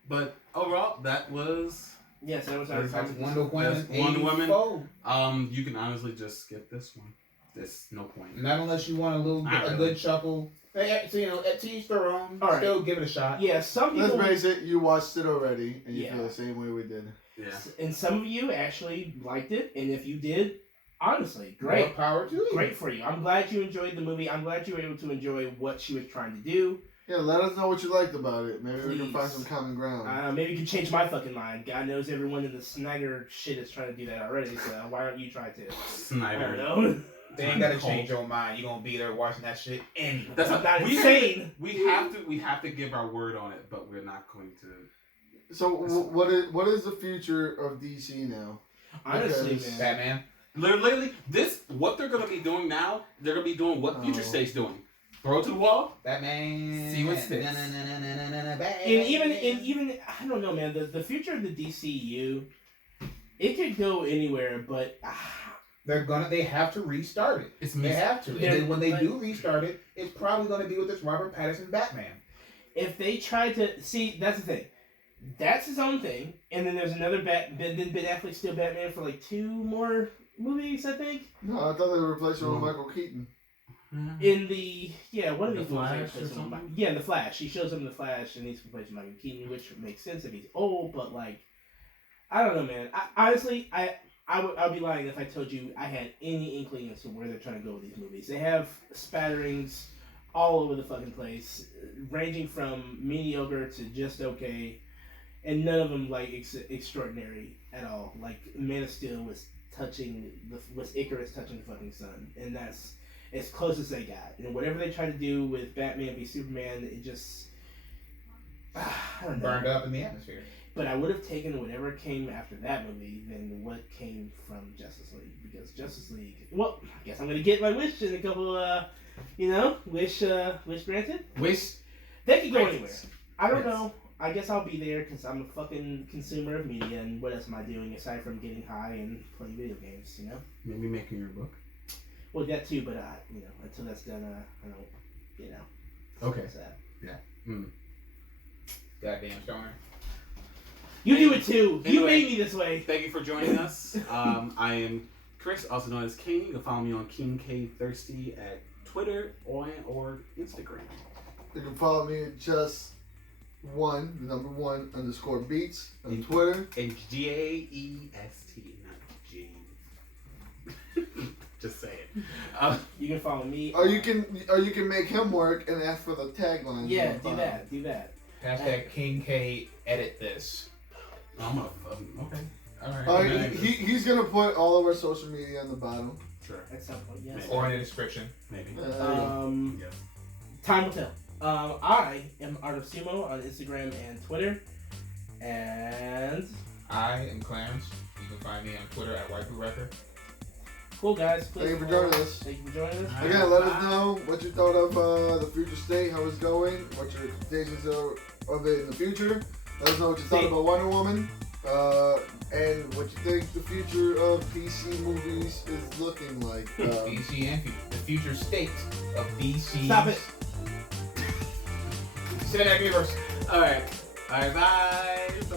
But overall, that was yes, that was our That's time. Wonder Woman. That's Wonder Woman. 84. you can honestly just skip this one. There's no point. Not unless you want Not a really. good chuckle. So, to each their own. All right. Still give it a shot. Yeah, some people. Let's face it, you watched it already, and you Yeah. feel the same way we did. Yeah. And some of you actually liked it, and if you did, honestly, great. More power to you. Great for you. I'm glad you enjoyed the movie. I'm glad you were able to enjoy what she was trying to do. Yeah, let us know what you liked about it. Maybe we can Please. find some common ground. Maybe you can change my fucking mind. God knows everyone in the Snagger shit is trying to do that already, so why don't you try to? I don't Snyder. know. They ain't gotta change your mind. You gonna be there watching that shit anyway. That's I'm not we insane. We have to give our word on it, but we're not going to. So, what is the future of DC now? Honestly, Because- man. Batman. Literally, what they're gonna be doing now, they're gonna be doing what Future Oh. State's doing. Throw it to the wall. Batman. See what sticks. And even I don't know, man. The future of the DCU, it could go anywhere, but They have to restart it. It's They have to. And They're- then when they do restart it, it's probably gonna be with this Robert Pattinson Batman. if they try to see, that's the thing. That's his own thing, and then there's another Ben Affleck's still Batman for like 2 more movies, I think. No, I thought they were replacing him with Michael Keaton. In the one of The these Flash movies, or something? in the Flash, he shows up in the Flash and he's replaced Michael Keaton, which makes sense if he's old. But like, I don't know, man. Honestly, I'd be lying if I told you I had any inkling as to where they're trying to go with these movies. They have spatterings all over the fucking place, ranging from mediocre to just okay, and none of them like extraordinary at all. Like Man of Steel was Icarus touching the fucking sun, and that's as close as they got. And whatever they tried to do with Batman v Superman, it just I don't know. Burned up in the atmosphere. But I would have taken whatever came after that movie than what came from Justice League, because Justice League. Well, I guess I'm gonna get my wish in a couple. Wish granted. Wish. They could go anywhere. I don't know. I guess I'll be there because I'm a fucking consumer of media, and what else am I doing aside from getting high and playing video games? You know. Maybe making your book. Well, that too, but until that's done, I don't. Okay. Sad. Yeah. Goddamn stoner. You do it too. Anyway, you made me this way. Thank you for joining us. I am Chris, also known as King. You can follow me on King K Thirsty at Twitter or Instagram. You can follow me at just the number 1 _ beats on Twitter. And GAEST, not G. Just say it. You can follow me. Or you can make him work and ask for the tagline. Yeah, do that. Hashtag King K edit this. I'm gonna. Okay. All right. He's gonna put all of our social media on the bottom. Sure. At some point, yes. Maybe. Or in the description. Maybe. Yeah. Time will tell. I am Art of Sumo on Instagram and Twitter, and I am Clarence. You can find me on Twitter at Waifu Record. cool guys. Thank you for joining us. Thank you for joining us. Again, let us know what you thought of the future state, how it's going, what your expectations are of it in the future. Let us know what you thought about Wonder Woman, and what you think the future of DC movies is looking like. DC and the future state of DC. Stop it. Cinematic universe. All right. Bye. Bye.